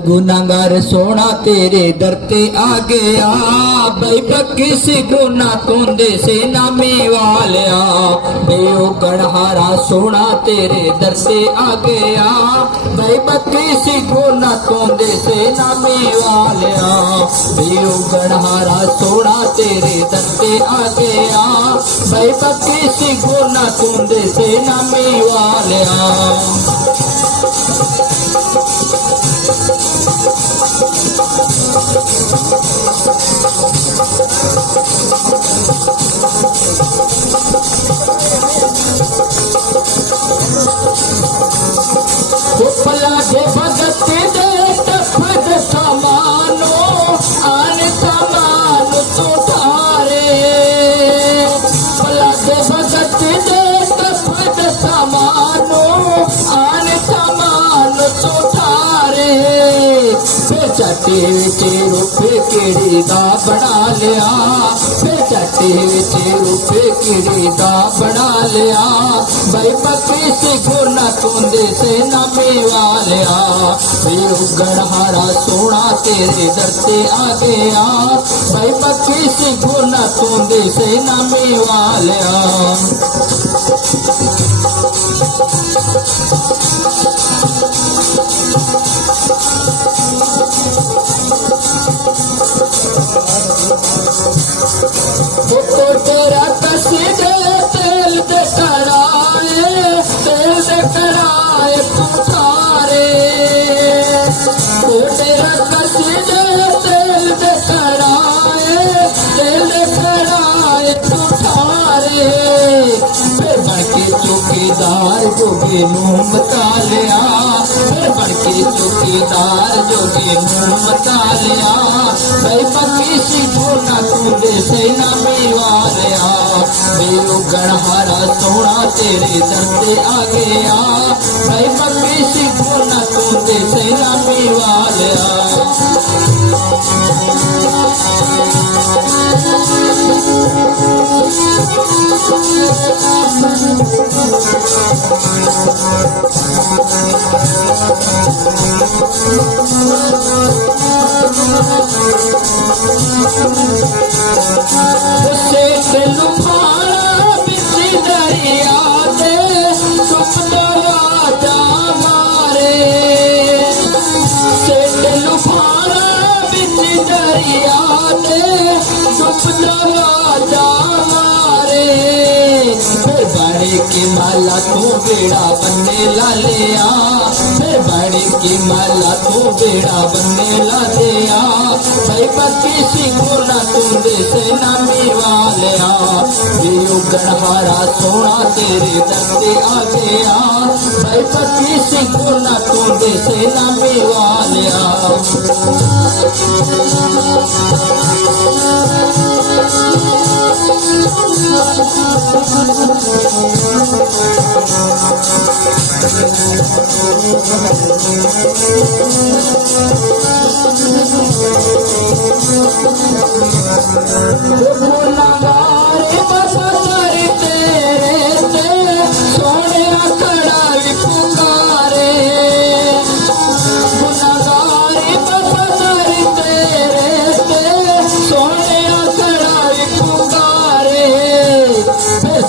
गुनाहगार सोना तेरे दर ते आ गया, भाई किसी गुना तोंदे से नामे वालिया। बेओ गढ़हारा सोना तेरे दर से आ गया, भाई किसी गुना तोंदे से नामे वालिया। बेओ गढ़हारा सोना तेरे दर से आ गया, भाई किसी गुना तोंदे से नामे वालिया। भला जे भगत दे तफद समानो आन समान तो थारे। भला जे भगत दे तफद समानो आन समान तो थारे। चटे चे रूपे केड़ी दा बना लिया, चटे चे रूपे केड़ी दा बना लिया। भाई पकी से गुना तोंदे से नामे वालिया। गढ़हारा सोना तेरे दर से आ गया, भाई पकी से गुना तोंदे से नामे वालिया। तेरा कसीदे तेल दे कराए, तेल दे कराए तू थारे। तेरा कसीदे तेल दे कराए, तेल दे कराए तू थारे। बनके चौकीदार जोगी नूं मता लिया, बनके चौकीदार जोगी नूं मता लिया। भाई पकी सी गुना तोंदे से नामे वालिया। बेओ गढ़हारा सोना तेरे दर से आ गया, भाई पकी सी गुना तोंदे से नामे वालिया। की माला तू बेड़ा बनने ला लिया, बड़े की माला तू बेड़ा बनने ला लिया। भाई पकी सी गुना तोंदे से नामे वालिया। बेओ गढ़हारा सोना तेरे दर से आ गया, भाई पकी सी गुना तोंदे से नामे वालिया।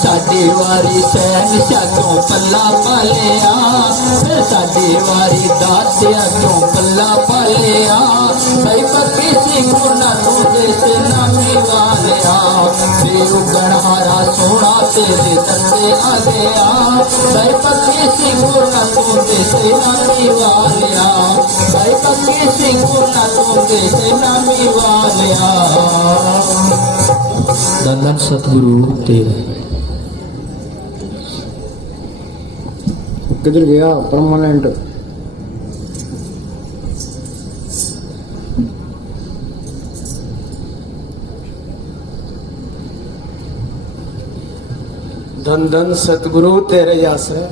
साडी वारी सैन चों पल्ला पालिया, साडी वारी दातिया चों पल्ला पालिया। भाई पकी सी गुना तोंदे से नामे वालिया। बेओ गढ़हारा सोना तेरे दर से आ गया, भाई पकी सी गुना तोंदे से नामे वालिया। भाई पकी सी गुना तोंदे से नामे वालिया। धन सतगुरु तेरा। किधर गया परमानेंट? धन धन सतगुरु तेरे आसरे।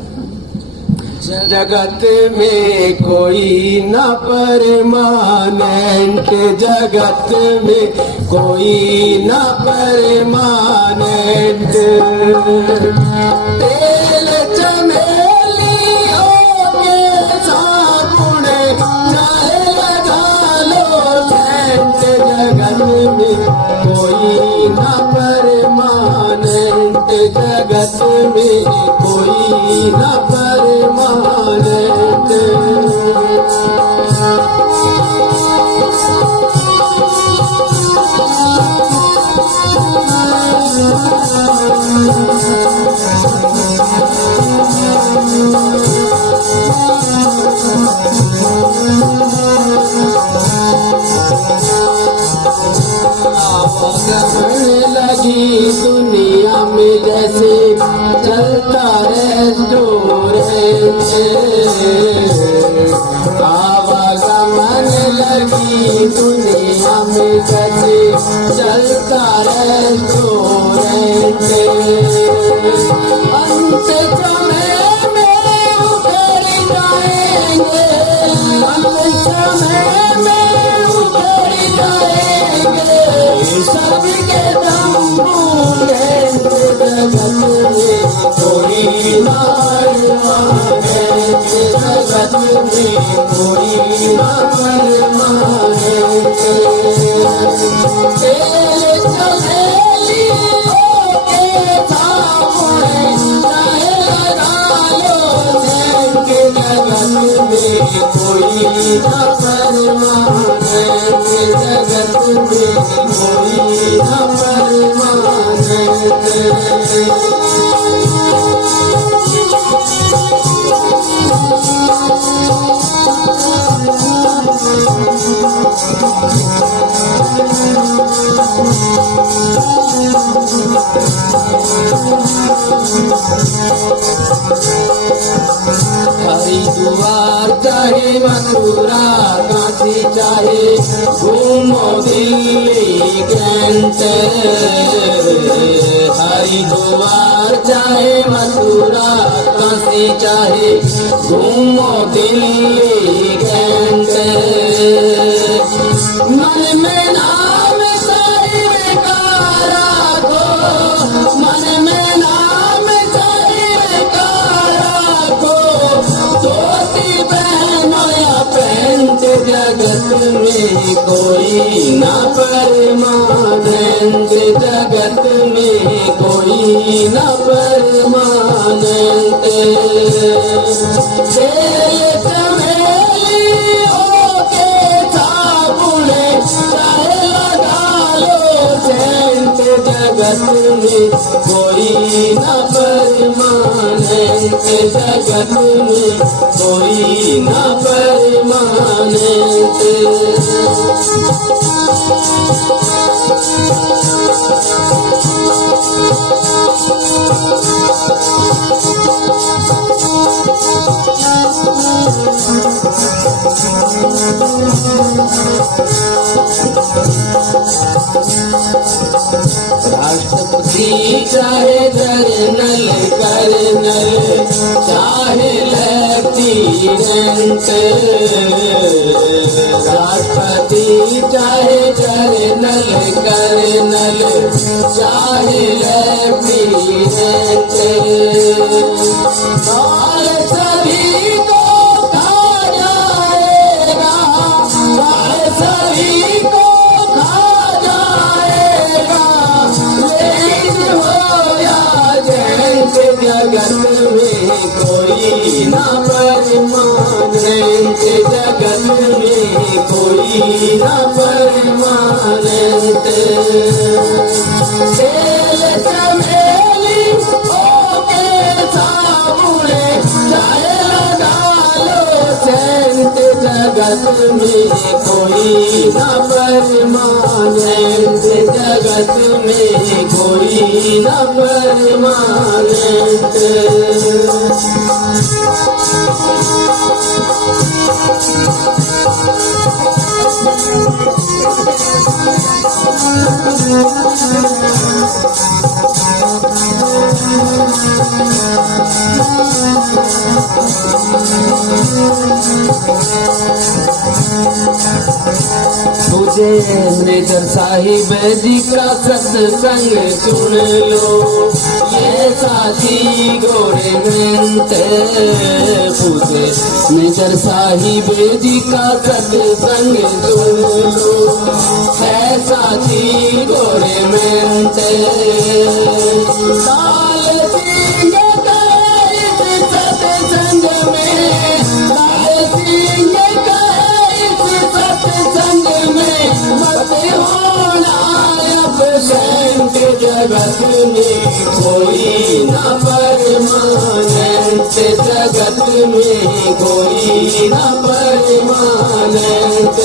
जगत में कोई ना परमानेंट, जगत में कोई ना परमानेंट। तेल चमेली ओ आवागमन लगी दुनिया में गति चलता रेस्टोरेंट अंत समय में उतर जाएंगे, अंत समय में उतर जाएंगे, सबके दम भूलेंगे, जगत में कोई ना मानेंगे, जगत में कोई ना मानेंगे। तेरे चमेली के सामने चाहे लगा लो देंगे, जगत में कोई ना परमानेंगे, जगत में कोई ना परमानेंगे। हरिद्वार चाहे मथुरा काशी चाहे घूमो दिल्ली कैंट, हरिद्वार चाहे मथुरा काशी चाहे घूमो दिल्ली कैंट। मन में नाम साहिब का राखो, मन में नाम साहिब का राखो, धोती पहनो या पैंट, जगत में कोई ना परमानेंट, जगत में कोई ना परमानेंट। तेरे चमेली के साबुने चाहे लगा लो सेंट, जगत में कोई ना परमानेंट, जगत में कोई ना परमानेंट। राष्ट्रपति चाहे जनरल कर्नल चाहे लेफ्टिनेंट, राष्ट्रपति चाहे जनरल कर्नल चाहे लेफ्टिनेंट, और सभी को खा जाएगा, और सभी को खा जाएगा, लेकिन हो या जैन जगत में कोई ना परमानेंट, जगत में कोई ना परमानेंट। तेरे चमेली के सामने चाहे लगा लो सेंट, जगत में कोई ना परमानेंट, जगत में कोई ना परमानेंट। मुझे मेजर साहिब जी का सत्संग सुन लो, ये साथी गोरे मिलते पूछे मेजर साहिब जी का सत्संग सुन लो, है साथी गोरे मिलते। लाल सिंह के इस सत्संग में, लाल सिंह के इस सत्संग में मत होना अब जगत में कोई ना परमानेंट, जगत में कोई ना परमानेंट।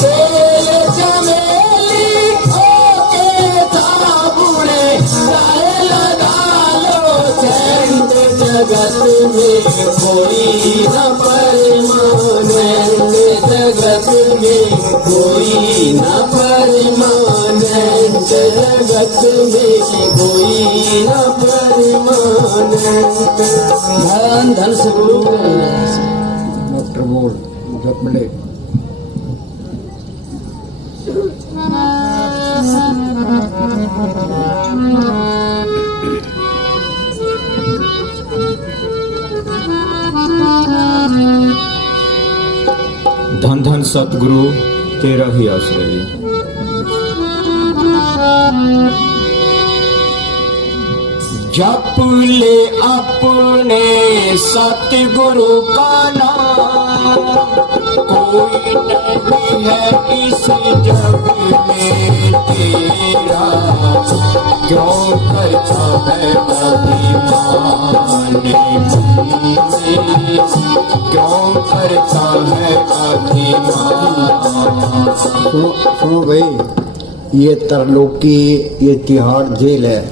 तेरे चमेली के साबुने चाहे लगा लो सेंट, जगत में कोई न परमानंद, जगत में कोई न परमानंद, जगत में कोई न परमानंद। धन धन से गुरु डॉक्टर बोल जब मिले धन धन सतगुरु तेरा ही आश्रय। जप ले अपने सतगुरु का नाम, कोई नहीं है इस जग में तेरा, क्यों करता है अभिमान में, क्यों करता है अभिमान। सुनो भाई, ये तरलोकी ये तिहाड़ जेल है,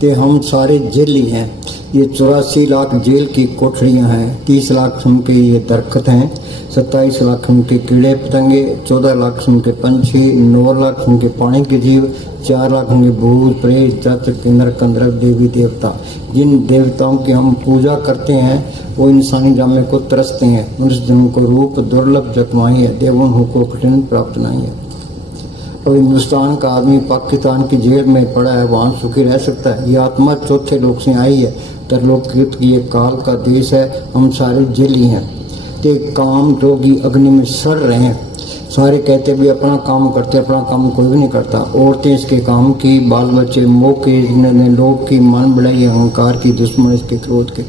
ते हम सारे जेली हैं। ये 84 लाख जेल की कोठरियां हैं, 30 लाख उनके ये दरख्त हैं, 27 लाख उनके कीड़े पतंगे, 14 लाख उनके पंछी, 9 लाख उनके पानी के जीव, 4 लाख उनके भूत प्रेत जातक किन्नर कंदर्प देवी देवता। जिन देवताओं की हम पूजा करते हैं वो इंसानी ड्रामे को तरसते हैं। मनुष्य जन्म को रूप दुर्लभ जगमाही है, देवन को कठिन प्राप्त नहीं है। और हिंदुस्तान का आदमी पाकिस्तान की जेल में पड़ा है, वहाँ सुखी रह सकता है। ये आत्मा चौथे लोक से आई है, तरलोक की ये काल का देश है, हम सारे जेली हैं। ते काम रोगी अग्नि में सड़ रहे हैं। सारे कहते भी अपना काम करते, अपना काम कोई भी नहीं करता। औरतें इसके काम की, बाल बच्चे मोह के, लोग की मन बढ़ाई, अहंकार की, दुश्मन इसके क्रोध के।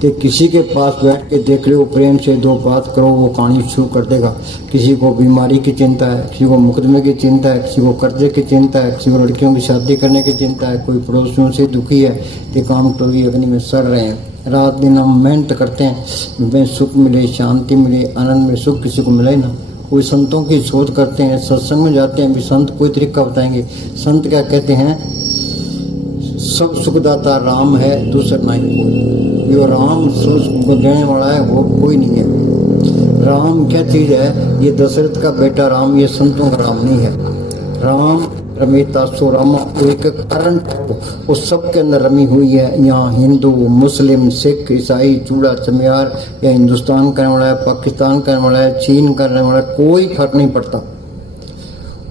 ते किसी के पास बैठ के देख लो, प्रेम से दो बात करो, वो कहानी शुरू कर देगा। किसी को बीमारी की चिंता है, किसी को मुकदमे की चिंता है, किसी को कर्जे की चिंता है, किसी को लड़कियों की शादी करने की चिंता है, कोई पड़ोसियों से दुखी है। ते काम टोगी अग्नि में सड़ रहे हैं। रात दिन हम मेहनत करते हैं, में सुख मिले, शांति मिले, आनंद में सुख किसी को मिले ना। कोई संतों की शोध करते हैं, सत्संग में जाते हैं, भी संत कोई तरीका बताएंगे। संत क्या कहते हैं? सब सुखदाता राम है, दूसरा नहीं कोई। जो राम सुख को देने वाला है वो कोई नहीं है। राम क्या चीज है? ये दशरथ का बेटा राम, ये संतों का राम नहीं है। राम रमेता सो रामा, वो एक करंट उस सब के अंदर रमी हुई है। यहाँ हिंदू, मुस्लिम, सिख, ईसाई, चूड़ा चमियार, या हिंदुस्तान करने वाला है, पाकिस्तान करने वाला है, चीन करने वाला है, कोई फर्क नहीं पड़ता।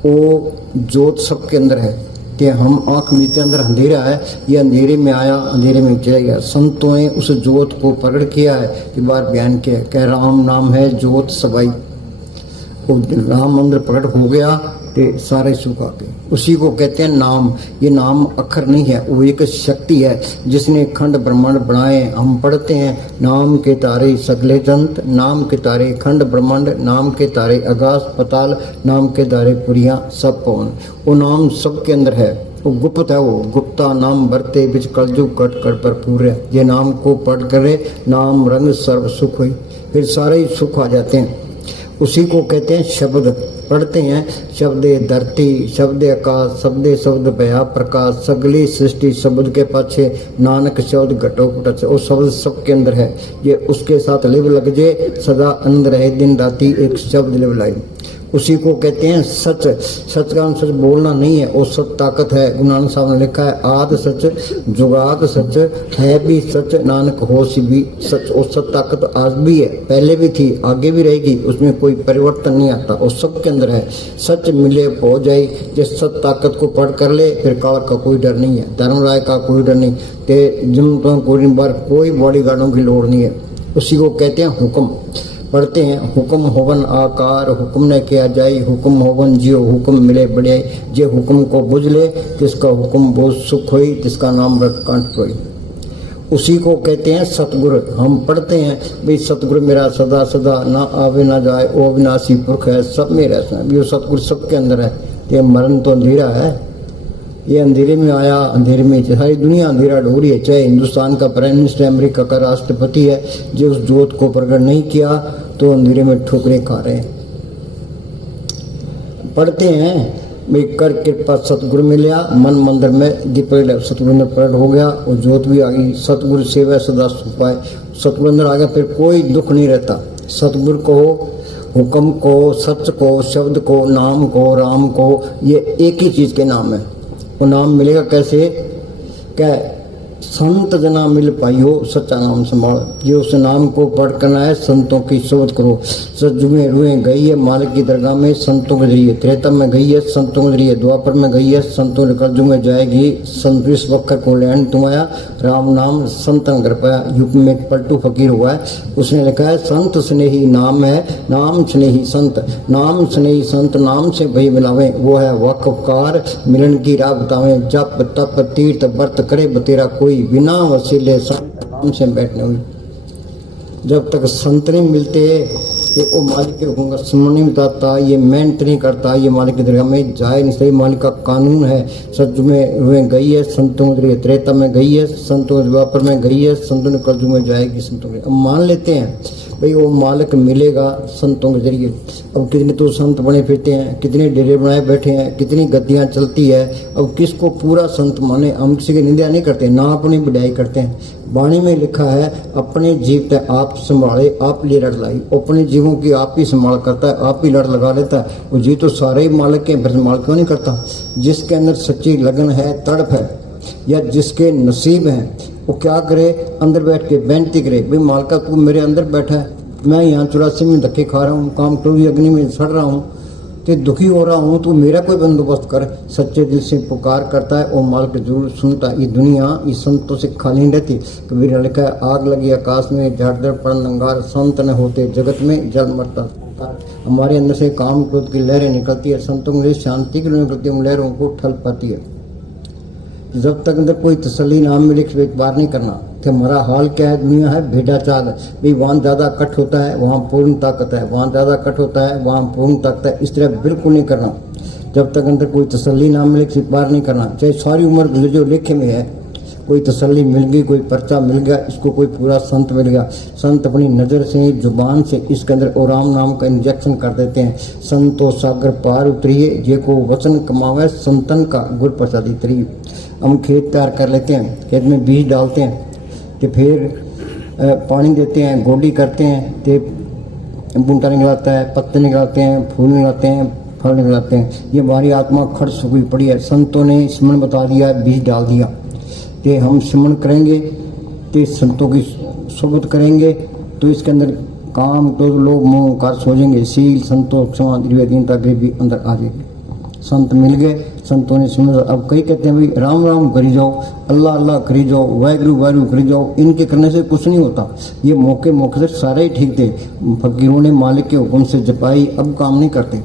वो जोत सबके अंदर है। कि हम आँख मीचे अंदर अंधेरा है, ये अंधेरे में आया, अंधेरे में चला गया। संतों ने उस जोत को प्रकट किया है, कि बार बयान किया है, कह राम नाम है जोत सबाई। राम मंदिर प्रकट हो गया ते सारे सुख आ गए। उसी को कहते हैं नाम। ये नाम अक्षर नहीं है, वो एक शक्ति है जिसने खंड ब्रह्मांड बनाए। हम पढ़ते हैं नाम के तारे सगले जंत, नाम के तारे खंड ब्रह्मांड, नाम के तारे आकाश पताल, नाम के तारे पुरिया सब पवन। वो नाम सबके अंदर है, वो गुप्त है। वो गुप्ता नाम बरते बिच कलजुग कट कर भरपूर है। ये नाम को पढ़ करे नाम रंग सर्व सुख हुई, फिर सारे ही सुख आ जाते हैं। उसी को कहते हैं शब्द। पढ़ते हैं शब्दे धरती, शब्दे आकाश, शब्दे शब्द भया प्रकाश, सगली सृष्टि शब्द के पाछे, नानक शब्द घटो पटच। वो शब्द सबके अंदर है, ये उसके साथ लिव लग जे, सदा आनंद रहे दिन राती, एक शब्द लिव लाई। उसी को कहते हैं सच। सच का सच बोलना नहीं है, वो सच ताकत है। गुरु नानक साहब ने लिखा है आद सच, जुगाद सच, है भी सच, नानक होश भी सच। वो सच ताकत आज भी है, पहले भी थी, आगे भी रहेगी, उसमें कोई परिवर्तन नहीं आता। वो सबके अंदर है। सच मिले हो जाए, जिस सच ताकत को पढ़ कर ले, फिर काल का कोई डर नहीं है, धर्म राय का कोई डर नहीं, कि जिन कोई बॉडी गार्डों की लोड़ नहीं है। उसी को कहते हैं हुक्म। पढ़ते हैं हुक्म होवन आकार, हुक्म ने किया जाए, हुक्म होवन जियो, हुक्म मिले बड़े, जे हुक्म को बुझ ले, तिसका हुक्म बहुत सुख होई, तिसका नाम रख कंठ होई। उसी को कहते हैं सतगुरु। हम पढ़ते हैं भाई सतगुरु मेरा सदा सदा, ना आवे ना जाए, वो अविनाशी पुरख है, सब में रहता है। ये सतगुरु सबके अंदर है। ये मरण तो अंधेरा है, ये अंधेरे में आया, अंधेरे में सारी दुनिया अंधेरा ढूंढ रही है। चाहे हिंदुस्तान का प्राइम मिनिस्टर, अमेरिका का राष्ट्रपति है, जो उस जोत को प्रकट नहीं किया तो अंधेरे में ठोकरें खा रहे हैं। पढ़ते हैं भाई कर कृपा सतगुरु मिलिया, मन मंदिर में दीपक सतगुरु ने प्रकट हो गया और ज्योत भी आ गई। सतगुरु सेवा सदा सुख पाए। सतगुरु अंदर आ गया फिर कोई दुख नहीं रहता। सतगुरु को, हुक्म को, सच को, शब्द को, नाम को, राम को, ये एक ही चीज के नाम है। वो नाम मिलेगा कैसे? क्या संत जना मिल पाइयो सच्चा नाम संभाल। ये उस नाम को पढ़ करना है, संतों की सोच करो। सजुए रुए गई है मालिक की दरगाह में संतों के जरिए, त्रेता में गई है संतों के जरिए, द्वापर में गई है संतों के कलजुग में जाएगी। संत इस वक्त को लैंड तुम्हारा राम नाम संतन कर पाया। युग में एक पलटू फकीर हुआ है, उसने लिखा है संत स्नेही नाम है, नाम स्नेही संत, नाम स्नेही संत, नाम से भई मिलावे। वो है वक्फकार मिलन की राह बतावे। जप तप तीर्थ व्रत करे बतेरा कोई, बिना वसीले संत नाम से बैठने हुई। जब तक संत नहीं मिलते ये वो मालिक के हुक्म का सुन नहीं बताता, ये मेहनत नहीं करता, ये मालिक की दरगाह में जाए नहीं सही। मालिक का कानून है। सच में रुए गई है संतों के जरिए, त्रेता में गई है संतों के द्वापर में गई है, संतों ने कलजुग में जाएगी संतों के। अब मान लेते हैं भाई वो मालिक मिलेगा संतों के जरिए। अब कितने तो संत बने फिरते हैं, कितने डेरे बनाए बैठे हैं, कितनी गद्दियां चलती है। अब किसको पूरा संत माने? हम किसी की निंदा नहीं करते, ना अपनी बढ़ाई करते हैं। वाणी में लिखा है अपने जीव ते आप संभाले आप लिए लड़ लाई। अपने जीवों की आप ही संभाल करता है, आप ही लड़ लगा लेता है। वो जी तो सारे ही मालिक के, फिर संभाल क्यों नहीं करता? जिसके अंदर सच्ची लगन है, तड़प है, या जिसके नसीब है, वो क्या करे? अंदर बैठ के बेनती करे, भाई मालिका तू मेरे अंदर बैठा है, मैं यहाँ 84 में धक्के खा रहा हूँ, काम टोरी अग्नि में सड़ रहा हूँ, तो दुखी हो रहा हूँ, तो मेरा कोई बंदोबस्त कर। सच्चे दिल से पुकार करता है और मालिक जरूर सुनता है। ये दुनिया इस संतों से खाली नहीं रहती। कबीर ने लिखा है आग लगी आकाश में झाड़ पड़ नंगार, संत न होते जगत में जल मरता। हमारे अंदर से काम क्रोध की लहरें निकलती है, संतों के शांति की निकलती है, उन लहरों को ठल पाती है। जब तक अंदर कोई तसल्ली ना मिले एक बार नहीं करना कि हमारा हाल क्या है। दुनिया है भेड़ा चाल, भाई वहाँ ज़्यादा कट होता है वहाँ पूर्ण ताकत है, वहाँ ज़्यादा कट होता है वहाँ पूर्ण ताकत है। इस तरह बिल्कुल नहीं करना। जब तक अंदर कोई तसल्ली ना मिले एक बार नहीं करना। चाहे सारी उम्र गुजर जो लेखे में है, कोई तसल्ली मिल गई, कोई पर्चा मिल गया, इसको कोई पूरा संत मिल गया। संत अपनी नज़र से, जुबान से इसके अंदर और राम नाम का इंजेक्शन कर देते हैं। संतो सागर पार उतरिए, जे को वचन कमावे संतन का गुर प्रसादी तरी। हम खेत तैयार कर लेते हैं, खेत में बीज डालते हैं, तो फिर पानी देते हैं, गोडी करते हैं, तो बूंटा निकलाता है, पत्ते निकलाते हैं, फूल निकलाते हैं, फल निकलाते हैं। ये हमारी आत्मा खर्च हुई पड़ी है। संतों ने स्मरण बता दिया, बीज डाल दिया। तो हम स्मरण करेंगे तो संतों की सोबत करेंगे तो इसके अंदर काम तो लोग मोह कार सोचेंगे, सील संतोष क्षमा निर्वेदीनता गरीबी अंदर आ जाएगी। संत मिल गए, संतों ने सुना। अब कई कहते हैं भाई राम राम करी जाओ, अल्लाह अल्लाह करी जाओ, वाहगुरु वाहगुरु करी जाओ, इनके करने से कुछ नहीं होता। ये मौके मौके से सारे ही ठीक थे। फकीरों ने मालिक के हुक्म से जपाई, अब काम नहीं करते।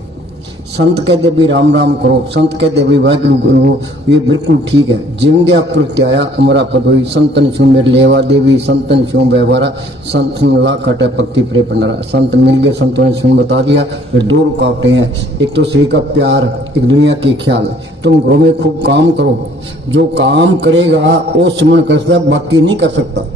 संत कहते भी राम राम करो, संत कहते भी वाहगुरु करो, ये बिल्कुल ठीक है। जिंद्या प्रत्याया अमरा पद हुई, संतन छू मेरे लेवा देवी, संतन छू व्यवहारा, संत ला कटे पक्ति प्रे पंडरा। संत मिल गए, संतों ने सुन बता दिया। फिर दो रुकावटें हैं, एक तो श्री का प्यार, एक दुनिया की ख्याल। तुम घरों में खूब काम करो, जो काम करेगा वो स्मरण कर सकता, बाकी नहीं कर सकता।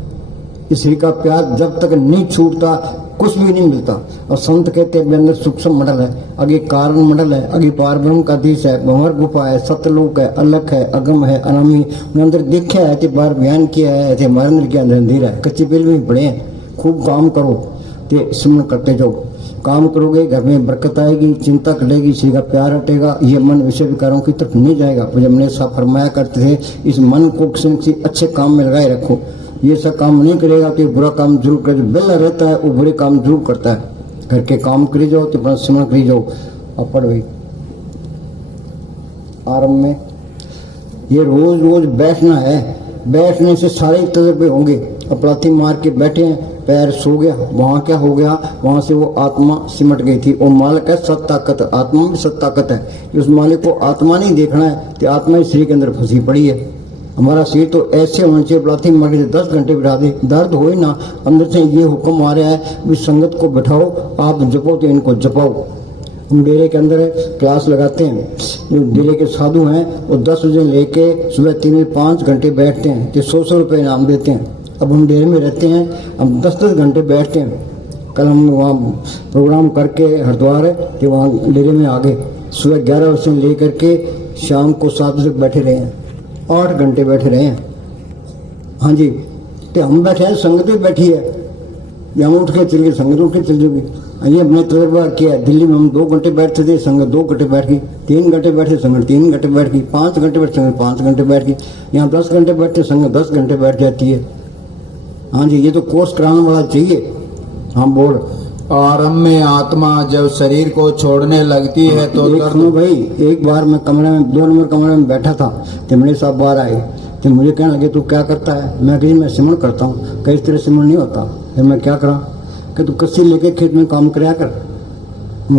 इस श्री का प्यार जब तक नहीं छूटता कुछ भी नहीं मिलता। और संत कहते हैं अंदर सूक्ष्म मंडल है, आगे कारण मंडल है, आगे पार ब्रह्म का देश है, भंवर गुफा है, सतलोक है, अलख है, अगम है, अनामी। अंदर देखा है, बार बयान किया है, हमारे अंदर के अंदर अंधेरा है। कच्चे बिल में पड़े हैं। खूब काम करो, ते स्मरण करते जाओ। काम करोगे घर में बरकत आएगी, चिंता कटेगी, श्री का प्यार हटेगा। ये मन विषय विकारों की तरफ नहीं जाएगा। जब हमने साफ फरमाया करते थे इस मन को किसी अच्छे काम में लगाए रखो। ये सब काम नहीं करेगा तो बुरा काम जरूर करे। बेला रहता है वो बुरे काम जरूर करता है। घर के काम करी जाओ तो अपना स्मरण करी जाओ। अब पढ़ भाई आरंभ में ये रोज रोज बैठना है। बैठने से सारे तजर्बे होंगे। अपराधी मार के बैठे हैं, पैर सो गया, वहां क्या हो गया? वहां से वो आत्मा सिमट गई थी। वो मालिक है सत ताकत, आत्मा भी सत ताकत है। उस मालिक को आत्मा नहीं देखना है तो आत्मा ही शरीर के अंदर फंसी पड़ी है। हमारा शरीर तो ऐसे होना चाहिए, अपराधी मार के 10 घंटे बिठा दे, दर्द हो ही ना। अंदर से ये हुक्म आ रहा है भी संगत को बैठाओ, आप जपो तो इनको जपाओ। हम डेरे के अंदर क्लास लगाते हैं। जो डेरे के साधु हैं वो 10 बजे लेके सुबह 3 बजे 5 घंटे बैठते हैं तो 100 रुपये इनाम देते हैं। अब हम डेरे में रहते हैं, हम 10 घंटे बैठते हैं। कल हम वहाँ प्रोग्राम करके हरिद्वार के वहाँ डेरे में आ गए सुबह 11 बजे से लेकर के शाम को 7 बजे तक बैठे रहे हैं, 8 घंटे बैठे रहे हैं। हाँ जी, तो हम बैठे हैं, संगत भी बैठी है, या हम उठ के चल गए, संगत उठ के चल जाएगी। ये हमने तजर्बा किया है। दिल्ली में हम 2 घंटे बैठते थे, संगत 2 घंटे बैठ गई, 3 घंटे बैठे संगत 3 घंटे बैठ गई, 5 घंटे बैठे संगत 5 घंटे बैठ गई, यहाँ 10 घंटे बैठते संगत 10 घंटे बैठ जाती है। हाँ जी, ये तो कोर्स कराने वाला चाहिए। हाँ बोल। आरंभ में आत्मा जब शरीर को छोड़ने लगती है तो एक सुनो भाई, एक बार मैं कमरे में 2 नंबर कमरे में बैठा था, तिमड़े साहब बाहर आए, तो मुझे कहने लगे तू क्या करता है? मैं कही मैं सिमरण करता हूँ। कई तरह सिमरण नहीं होता। फिर मैं क्या करा कि तू कस्सी लेके खेत में काम कराया कर।